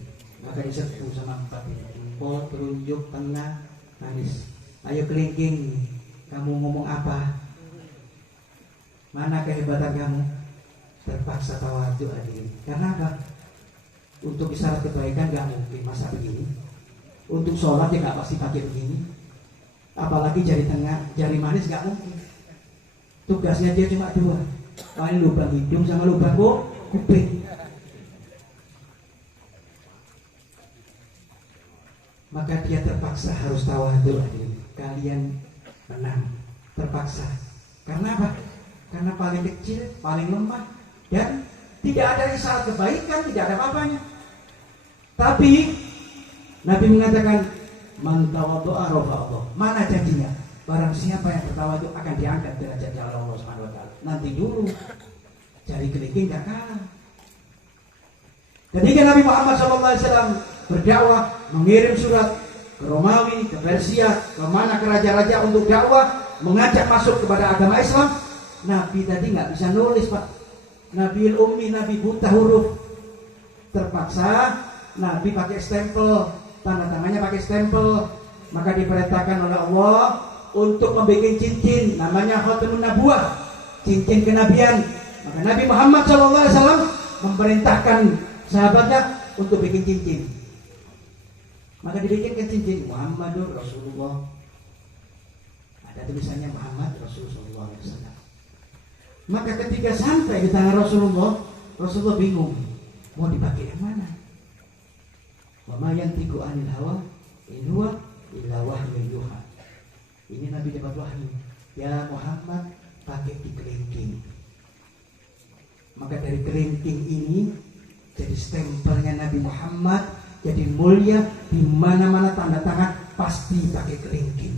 Maka diserbu sama empat ini. Jempol, telunjuk, tengah, manis. Ayo kelingking, kamu ngomong apa? Mana kehebatan kamu? Terpaksa tawadhu hadirin. Karena apa? Untuk isyarat kebaikan gak mungkin masa begini. Untuk sholat ya gak pasti pakai begini. Apalagi jari tengah, jari manis gak mungkin. Tugasnya dia cuma dua, paling lubang hidung sama lubang kuping. Maka dia terpaksa harus tawadhu hadirin. Kalian menang, terpaksa. Karena apa? Karena paling kecil, paling lemah, dan tidak ada isyarat kebaikan, tidak ada apa-apanya. Tapi Nabi mengatakan, man tawadhu'a rafa'ahu. Mana janjinya? Barang siapa yang bertawadhu akan diangkat derajatnya oleh Allah Subhanahu wa taala. Nanti dulu. Jari kelingking enggak kalah. Ketika Nabi Muhammad SAW berdakwah, mengirim surat ke Romawi, ke Persia, ke mana ke raja-raja untuk dakwah, mengajak masuk kepada agama Islam. Nabi tadi nggak bisa nulis Pak. Nabi ummi, Nabi buta huruf. Terpaksa Nabi pakai stempel, tanda tangannya pakai stempel. Maka diperintahkan oleh Allah untuk membuat cincin, namanya khatamun nabuwah, cincin kenabian. Maka Nabi Muhammad SAW memerintahkan sahabatnya untuk bikin cincin. Maka dibikinkan cincin Muhammadur Rasulullah. Ada tulisannya Muhammad Rasulullah SAW. Maka ketika sampai di tangan Rasulullah, Rasulullah bingung mau dipakai yang mana. Wa ma yantiqu anil hawa in huwa illa wahyun yuha. Ini Nabi dapat wahyu. Ya Muhammad, pakai di kelingking. Maka dari kelingking ini jadi stempelnya Nabi Muhammad. Jadi mulia, di mana-mana tanda tangan pasti pakai kelingking.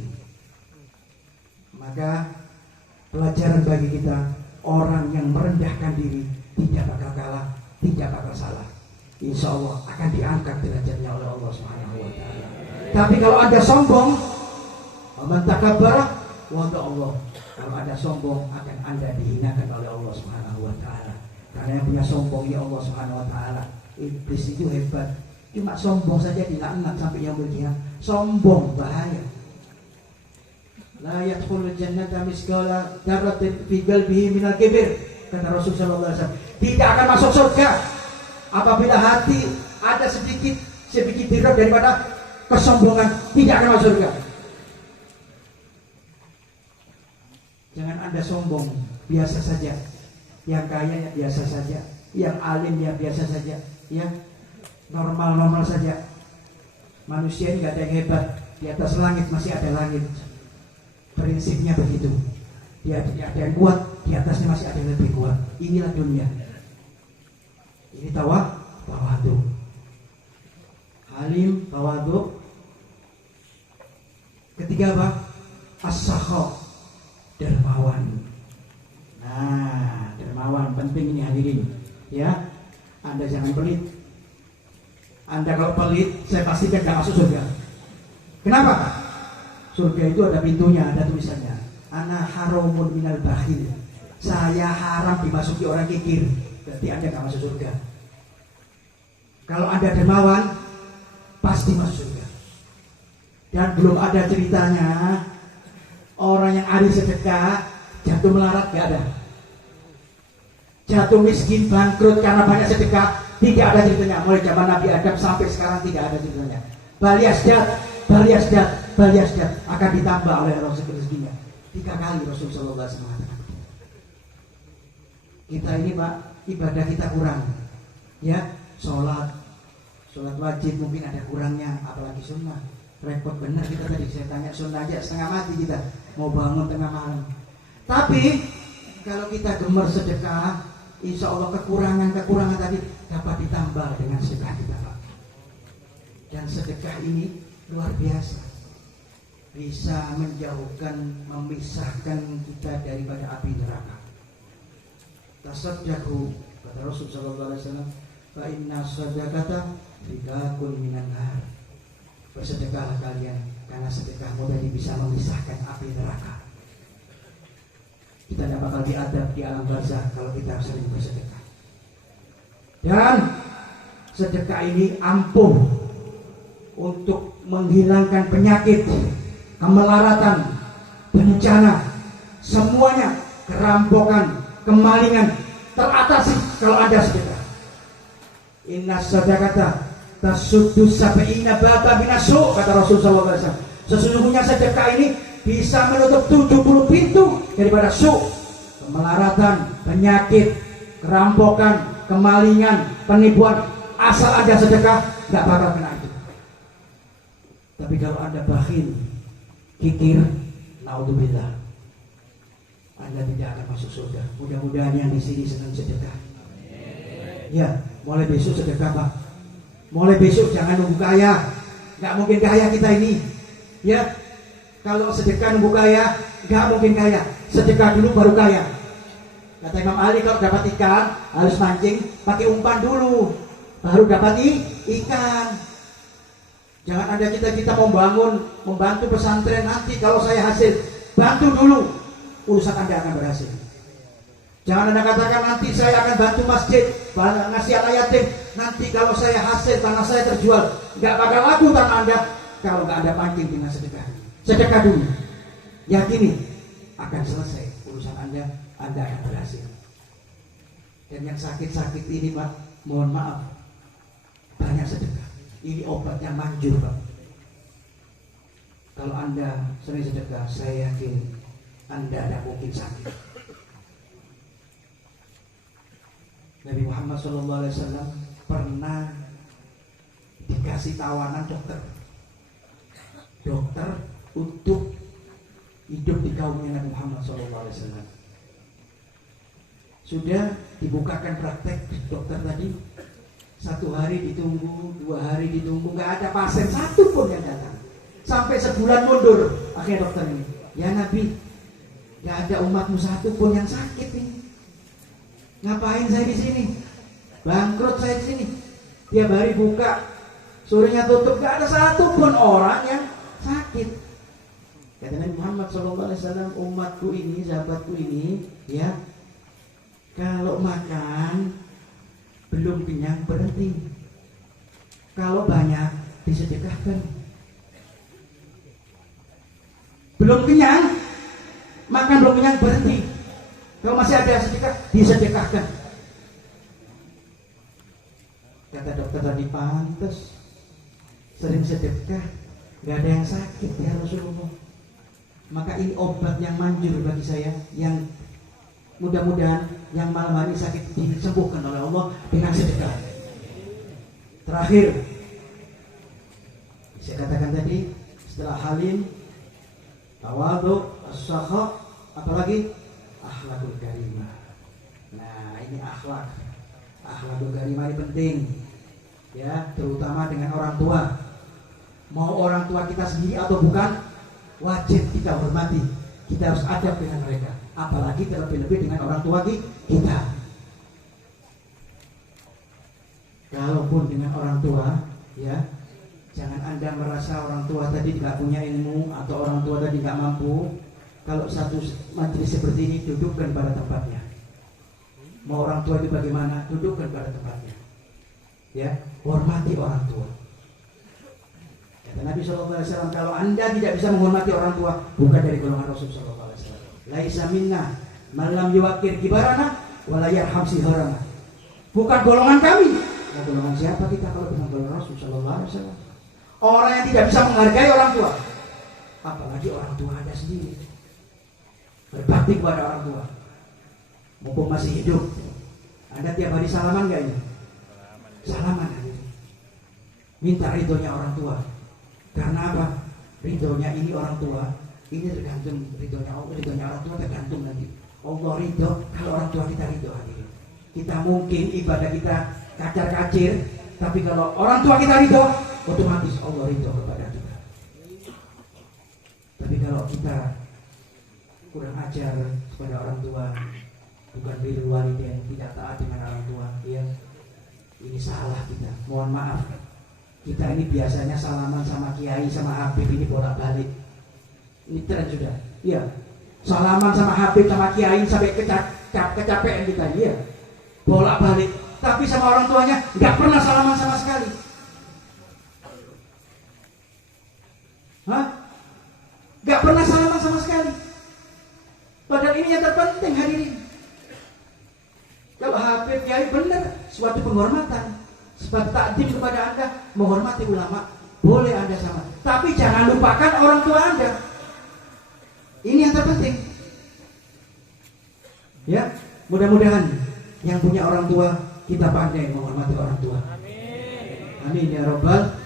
Maka pelajaran bagi kita, orang yang merendahkan diri tidak bakal kalah, tidak bakal salah. Insya Allah akan diangkat derajatnya oleh Allah Subhanahu wa taala. Tapi kalau ada sombong, man takabbara wa Allah. Kalau ada sombong akan Anda dihinakan oleh Allah Subhanahu wa taala. Karena yang punya sombong ya Allah Subhanahu wa taala. Iblis itu hebat. Cuma sombong saja dilaknat sampai yang qiyamah. Sombong bahaya. La yadkhulul jannata misqala dzarratin fi qalbihi minal kibr. Kata Rasul sallallahu alaihi wasallam, tidak akan masuk surga apabila hati ada sedikit dirok daripada kesombongan, tidak akan masuk surga. Jangan Anda sombong, biasa saja. Yang kaya ya biasa saja, yang alim ya biasa saja, ya. Normal-normal saja. Manusia ini gak ada yang hebat. Di atas langit masih ada langit. Prinsipnya begitu. Dia ada yang kuat, di atasnya masih ada yang lebih kuat. Inilah dunia. Ini tawadhu. Halim, tawadhu. Ketiga apa? As-sakha, dermawan. Nah, dermawan penting ini hadirin. Ya, Anda jangan pelit. Anda kalau pelit, saya pastikan tidak masuk surga. Kenapa? Surga itu ada pintunya, ada tulisannya. Ana haramun minal bakhil. Saya haram dimasuki orang kikir. Berarti Anda tidak masuk surga. Kalau Anda dermawan, pasti masuk surga. Dan belum ada ceritanya orang yang ahli sedekah jatuh melarat, gak ada. Jatuh miskin, bangkrut karena banyak sedekah, tidak ada ceritanya. Mulai zaman Nabi Adam sampai sekarang tidak ada ceritanya. Baliasdat akan ditambah oleh Rasul rezekinya. 3 kali Rasulullah SAW mengatakan. Kita ini Pak, ibadah kita kurang. Ya, sholat wajib mungkin ada kurangnya, apalagi sunnah. Repot benar kita tadi, saya tanya sunnah aja setengah mati kita mau bangun tengah malam. Tapi kalau kita gemar sedekah, insya Allah kekurangan tadi dapat ditambah dengan sedekah kita Pak. Dan sedekah ini luar biasa, bisa memisahkan kita daripada api neraka. Tasaddaqu, kata Rasul sallallahu alaihi wasallam, fa inna sadaqata rikakun minan nar. Bersedekahlah kalian, karena sedekahmu tadi bisa memisahkan api neraka. Kita tidak bakal diadab di alam barzah kalau kita sering bersedekah. Dan sedekah ini ampuh untuk menghilangkan penyakit, kemelaratan, bencana, semuanya, kerampokan, kemalingan teratasi kalau ada sedekah. Inna sadaqata tasuddu sab'ina baba binasu, kata Rasulullah SAW. Sesungguhnya sedekah ini bisa menutup 70 pintu daripada kemelaratan, penyakit, kerampokan, kemalingan, penipuan. Asal ada sedekah, nggak bakal kena itu. Tapi kalau Anda bakhil, kikir, naudzubillah, Anda tidak akan masuk surga. Mudah-mudahan yang di sini senang sedekah. Ya, mulai besok sedekah Pak. Mulai besok jangan nunggu kaya. Nggak mungkin kaya kita ini. Ya, kalau sedekah nunggu kaya, nggak mungkin kaya. Sedekah dulu baru kaya. Kata Imam Ali, kalau dapat ikan harus mancing pakai umpan dulu, baru dapat ikan. Jangan ada kita membantu pesantren, nanti kalau saya hasil, bantu dulu, urusan Anda akan berhasil. Jangan Anda katakan nanti saya akan bantu masjid, ngasih anak yatim, nanti kalau saya hasil tanah saya terjual, nggak bakal laku tanah Anda kalau nggak ada pancing dengan sedekah. Sedekah dulu, yakini akan selesai urusan Anda akan berhasil. Dan yang sakit-sakit ini Pak, mohon maaf, banyak sedekah. Ini obat yang manjur Pak. Kalau Anda sering sedekah, saya yakin Anda tidak mungkin sakit. Nabi Muhammad SAW pernah dikasih tawanan dokter untuk hidup di kaumnya Nabi Muhammad SAW. Sudah dibukakan praktek dokter tadi, 1 hari ditunggu, 2 hari ditunggu, nggak ada pasien satu pun yang datang. Sampai sebulan mundur, akhirnya dokter ini, ya Nabi, nggak ada umatmu satu pun yang sakit nih. Ngapain saya di sini? Bangkrut saya di sini. Tiap hari buka, sorenya tutup, gak ada satu pun orang yang sakit. Kata Nabi Muhammad SAW, umatku ini, sahabatku ini, ya, kalau makan belum kenyang berhenti. Kalau banyak disedekahkan. Belum kenyang, makan belum kenyang berhenti. Kalau masih ada sedekah, disedekahkan. Kata dokter tadi, pantas sering sedekah, gak ada yang sakit ya Rasulullah. Maka ini obat yang manjur bagi saya, yang mudah-mudahan yang malam hari sakit disembuhkan oleh Allah dengan sedekah. Terakhir, saya katakan tadi, setelah halim, tawadhu, as-sakha, apalagi akhlakul karimah. Nah, ini akhlakul karimah ini penting, ya, terutama dengan orang tua. Mau orang tua kita sendiri atau bukan, wajib kita hormati. Kita harus adab dengan mereka. apalagi terlebih-lebih dengan orang tua kita. Kalaupun dengan orang tua, ya, jangan Anda merasa orang tua tadi tidak punya ilmu atau orang tua tadi tidak mampu. Kalau satu majelis seperti ini, dudukkan pada tempatnya. Mau orang tua itu bagaimana, dudukkan pada tempatnya. Ya, hormati orang tua. Kata Nabi SAW, kalau Anda tidak bisa menghormati orang tua, bukan dari golongan Rasul SAW. Laisa minna man lam yuwaqqir kibarana wa la yarham sigharana. Bukan golongan kami. Nah, golongan siapa kita kalau bukan golongan Rasul SAW? Orang yang tidak bisa menghargai orang tua, apalagi orang tua Anda sendiri. Berbakti kepada orang tua, mumpung masih hidup. Anda tiap hari salaman gak ini? Salaman hari. Minta ridhonya orang tua. Karena apa? Ridhonya ini orang tua, ini tergantung ridhonya Allah, ridhonya orang tua tergantung nanti. Allah ridho kalau orang tua kita ridho hadirin. Kita mungkin ibadah kita kacar-kacir, tapi kalau orang tua kita ridho, otomatis Allah ridho kepada kita. Tapi kalau kita kurang ajar kepada orang tua, bukan birrul walidain, tidak taat dengan orang tua, ya, ini salah kita. Mohon maaf. Kita ini biasanya salaman sama kiai sama habib ini bolak-balik. Ini tren sudah. Iya. Salaman sama habib sama kiai sampai kecapean kita, iya. Bolak-balik. Tapi sama orang tuanya nggak pernah salaman sama sekali. Hah? Nggak pernah salaman sama sekali. Padahal ini yang terpenting hadirin. Kalau habib kiai benar, suatu penghormatan. Sebab takdim kepada Anda, menghormati ulama, boleh Anda sama. Tapi jangan lupakan orang tua Anda. Ini yang terpenting. Ya, mudah-mudahan yang punya orang tua, kita pandai menghormati orang tua. Amin ya Rabbal.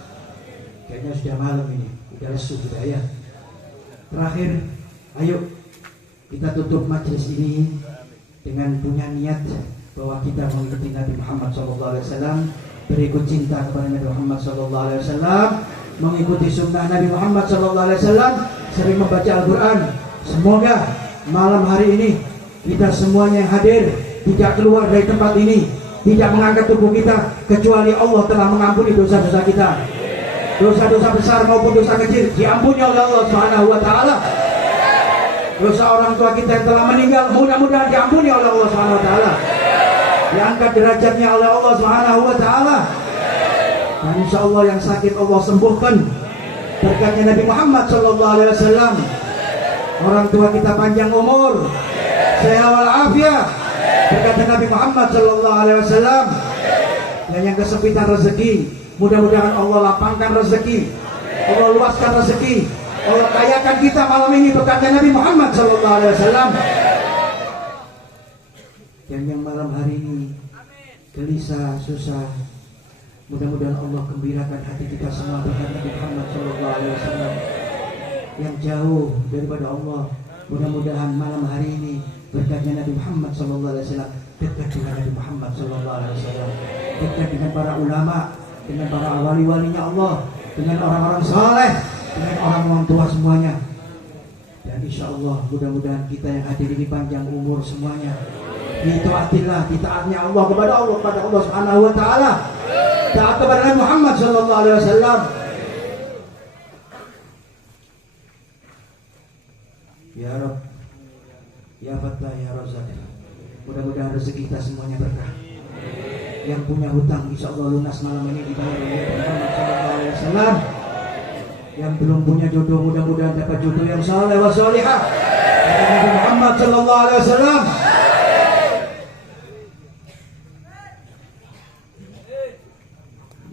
Kayaknya sudah malam ini, sudah lesu kita ya. Terakhir, ayo kita tutup majelis ini dengan punya niat bahwa kita mengikuti Nabi Muhammad SAW, berikut cinta kepada Nabi Muhammad SAW, mengikuti sunnah Nabi Muhammad SAW, sering membaca Al-Quran. Semoga malam hari ini kita semuanya yang hadir tidak keluar dari tempat ini, tidak mengangkat tubuh kita kecuali Allah telah mengampuni dosa-dosa kita. Dosa-dosa besar maupun dosa kecil diampuni oleh Allah Subhanahu wa taala. Dosa orang tua kita yang telah meninggal mudah-mudahan diampuni oleh Allah Subhanahu wa taala. Diangkat derajatnya oleh Allah Subhanahu wa taala. Dan insyaallah yang sakit Allah sembuhkan berkatnya Nabi Muhammad sallallahu alaihi wasallam. Orang tua kita panjang umur, sehat walafiat berkatnya Nabi Muhammad sallallahu alaihi wasallam. Dan yang kesempitan rezeki, mudah-mudahan Allah lapangkan rezeki, Allah luaskan rezeki, Allah kayakan kita malam ini berkatnya Nabi Muhammad sallallahu alaihi wasallam. Dan yang malam hari ini gelisah, susah, mudah-mudahan Allah gembirakan hati kita semua berkat Nabi Muhammad sallallahu alaihi wasallam. Yang jauh daripada Allah, mudah-mudahan malam hari ini berkatnya Nabi Muhammad sallallahu alaihi wasallam, dekat dengan Nabi Muhammad sallallahu alaihi wasallam, dekat dengan para ulama, dengan para wali-walinya Allah, dengan orang-orang saleh, dengan orang-orang tua semuanya. Dan insyaallah mudah-mudahan kita yang hadir ini panjang umur semuanya. Ditaatillah, ditaatnya Allah kepada Allah Subhanahu wa taala. Taat kepada Nabi Muhammad sallallahu alaihi wasallam. Ya Rabb, Ya Fattah, Ya Razzaq. Mudah-mudahan rezeki kita semuanya berkah. Yang punya hutang insyaallah lunas malam ini dibayar oleh Nabi Muhammad sallallahu alaihi wasallam. Yang belum punya jodoh mudah-mudahan dapat jodoh yang saleh wa salihah. Nabi Muhammad sallallahu alaihi wasallam.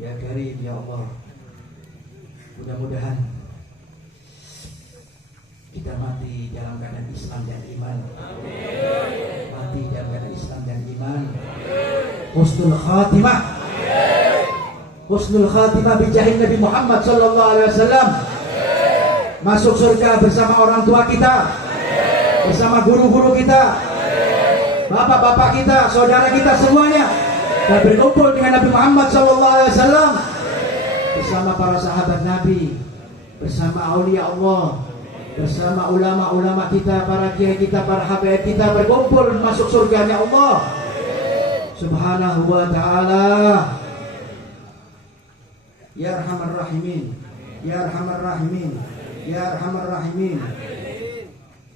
Ya Karim, Ya Allah, mudah-mudahan kita mati dalam keadaan Islam dan iman. Mati dalam keadaan Islam dan iman. Husnul khatimah. Husnul khatimah bijahin Nabi Muhammad sallallahu alaihi wasallam. Masuk surga bersama orang tua kita, bersama guru-guru kita, bapak-bapak kita, saudara kita semuanya. Dan berkumpul dengan Nabi Muhammad SAW bersama para sahabat Nabi, bersama aulia Allah, bersama ulama-ulama kita, para kiai kita, para habaib kita berkumpul masuk surganya Allah Subhanahu wa ta'ala. Ya Arhamar Rahimin, Ya Arhamar Rahimin, Ya Arhamar Rahimin.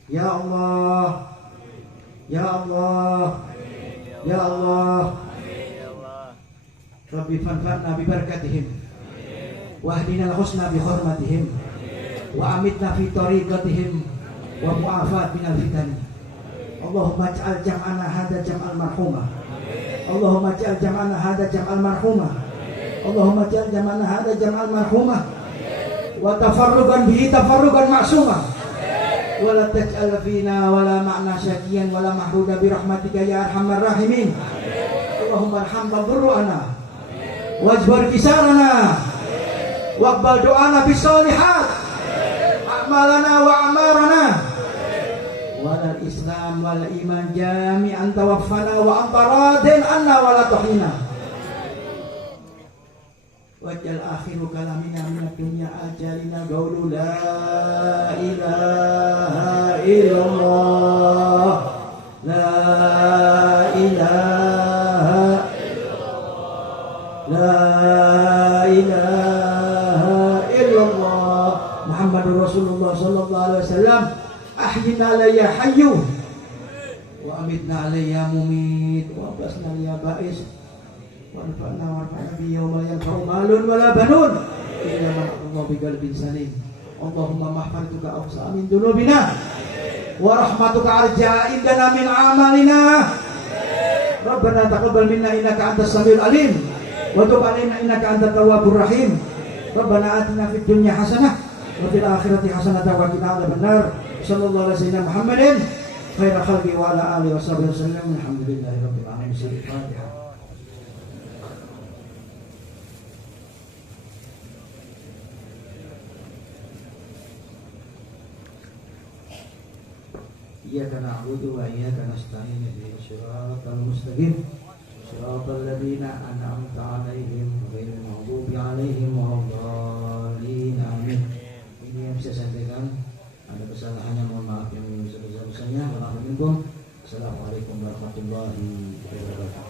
Ya Allah, Ya Allah, Ya Allah. Rabbi fanfa'na bi barakatihim wa ahdina al-husna bi hurmatihim wa amitna fi tariqatihim wa mu'afat minal fitan. Allahumma ij'al jam'ana hadha jam'al marhumah. Allahumma ij'al jam'ana hadha jam'al marhumah. Allahumma ij'al jam'ana hadha jam'al marhumah wa tafarruqan bihi tafarruqan ma'sumah. Wa la taj'al fina wa la ma'na syaqiyan wa la mahruda bi rahmatika ya arhamar rahimin. Allahumma arham dhurrana wajbar kisarana waqbal do'ana bis solihat a'malana wa amarana walal islam wal iman jami'an tawaffana wa anta radin anna wa la tuhina wajal akhiru kalamina minad dunya ajalina qawlu la ilaha illallah la ilaha La ilaha illallah Muhammadur Rasulullah sallallahu alaihi wasallam. Ahyina la ya hayyu wa amitna la ya mumit wa basna ya ba'is wa anfa'na bi yawma yanfa'u malun wala banun illa man Allah bi qalbin salim. Allahumma mahfartuka awsa min dunubina wa rahmatuka arja indana min amalina. Rabbana taqabbal minna innaka antas samiul alim wa tub alaina innaka antat tawwabur rahim. Rabbana atina fid dunya hasanah wa fil akhirati hasanah wa qina adzabannar. Sallallahu alaihi wasallam Muhammadin khairul khalqi wa ala alihi washabihi wasallam. Alhamdulillahi rabbil alamin. Al-Fatihah. Iyyaka na'budu wa iyyaka nasta'in ihdinas siratal mustaqim siratal ladzina an'amta 'alaihim ghairil maghdubi 'alaihim waladdallin. Amin. Ini yang bisa saya sampaikan. Ada kesalahannya mohon maaf yang sebesar-besarnya. Assalamualaikum warahmatullahi wabarakatuh.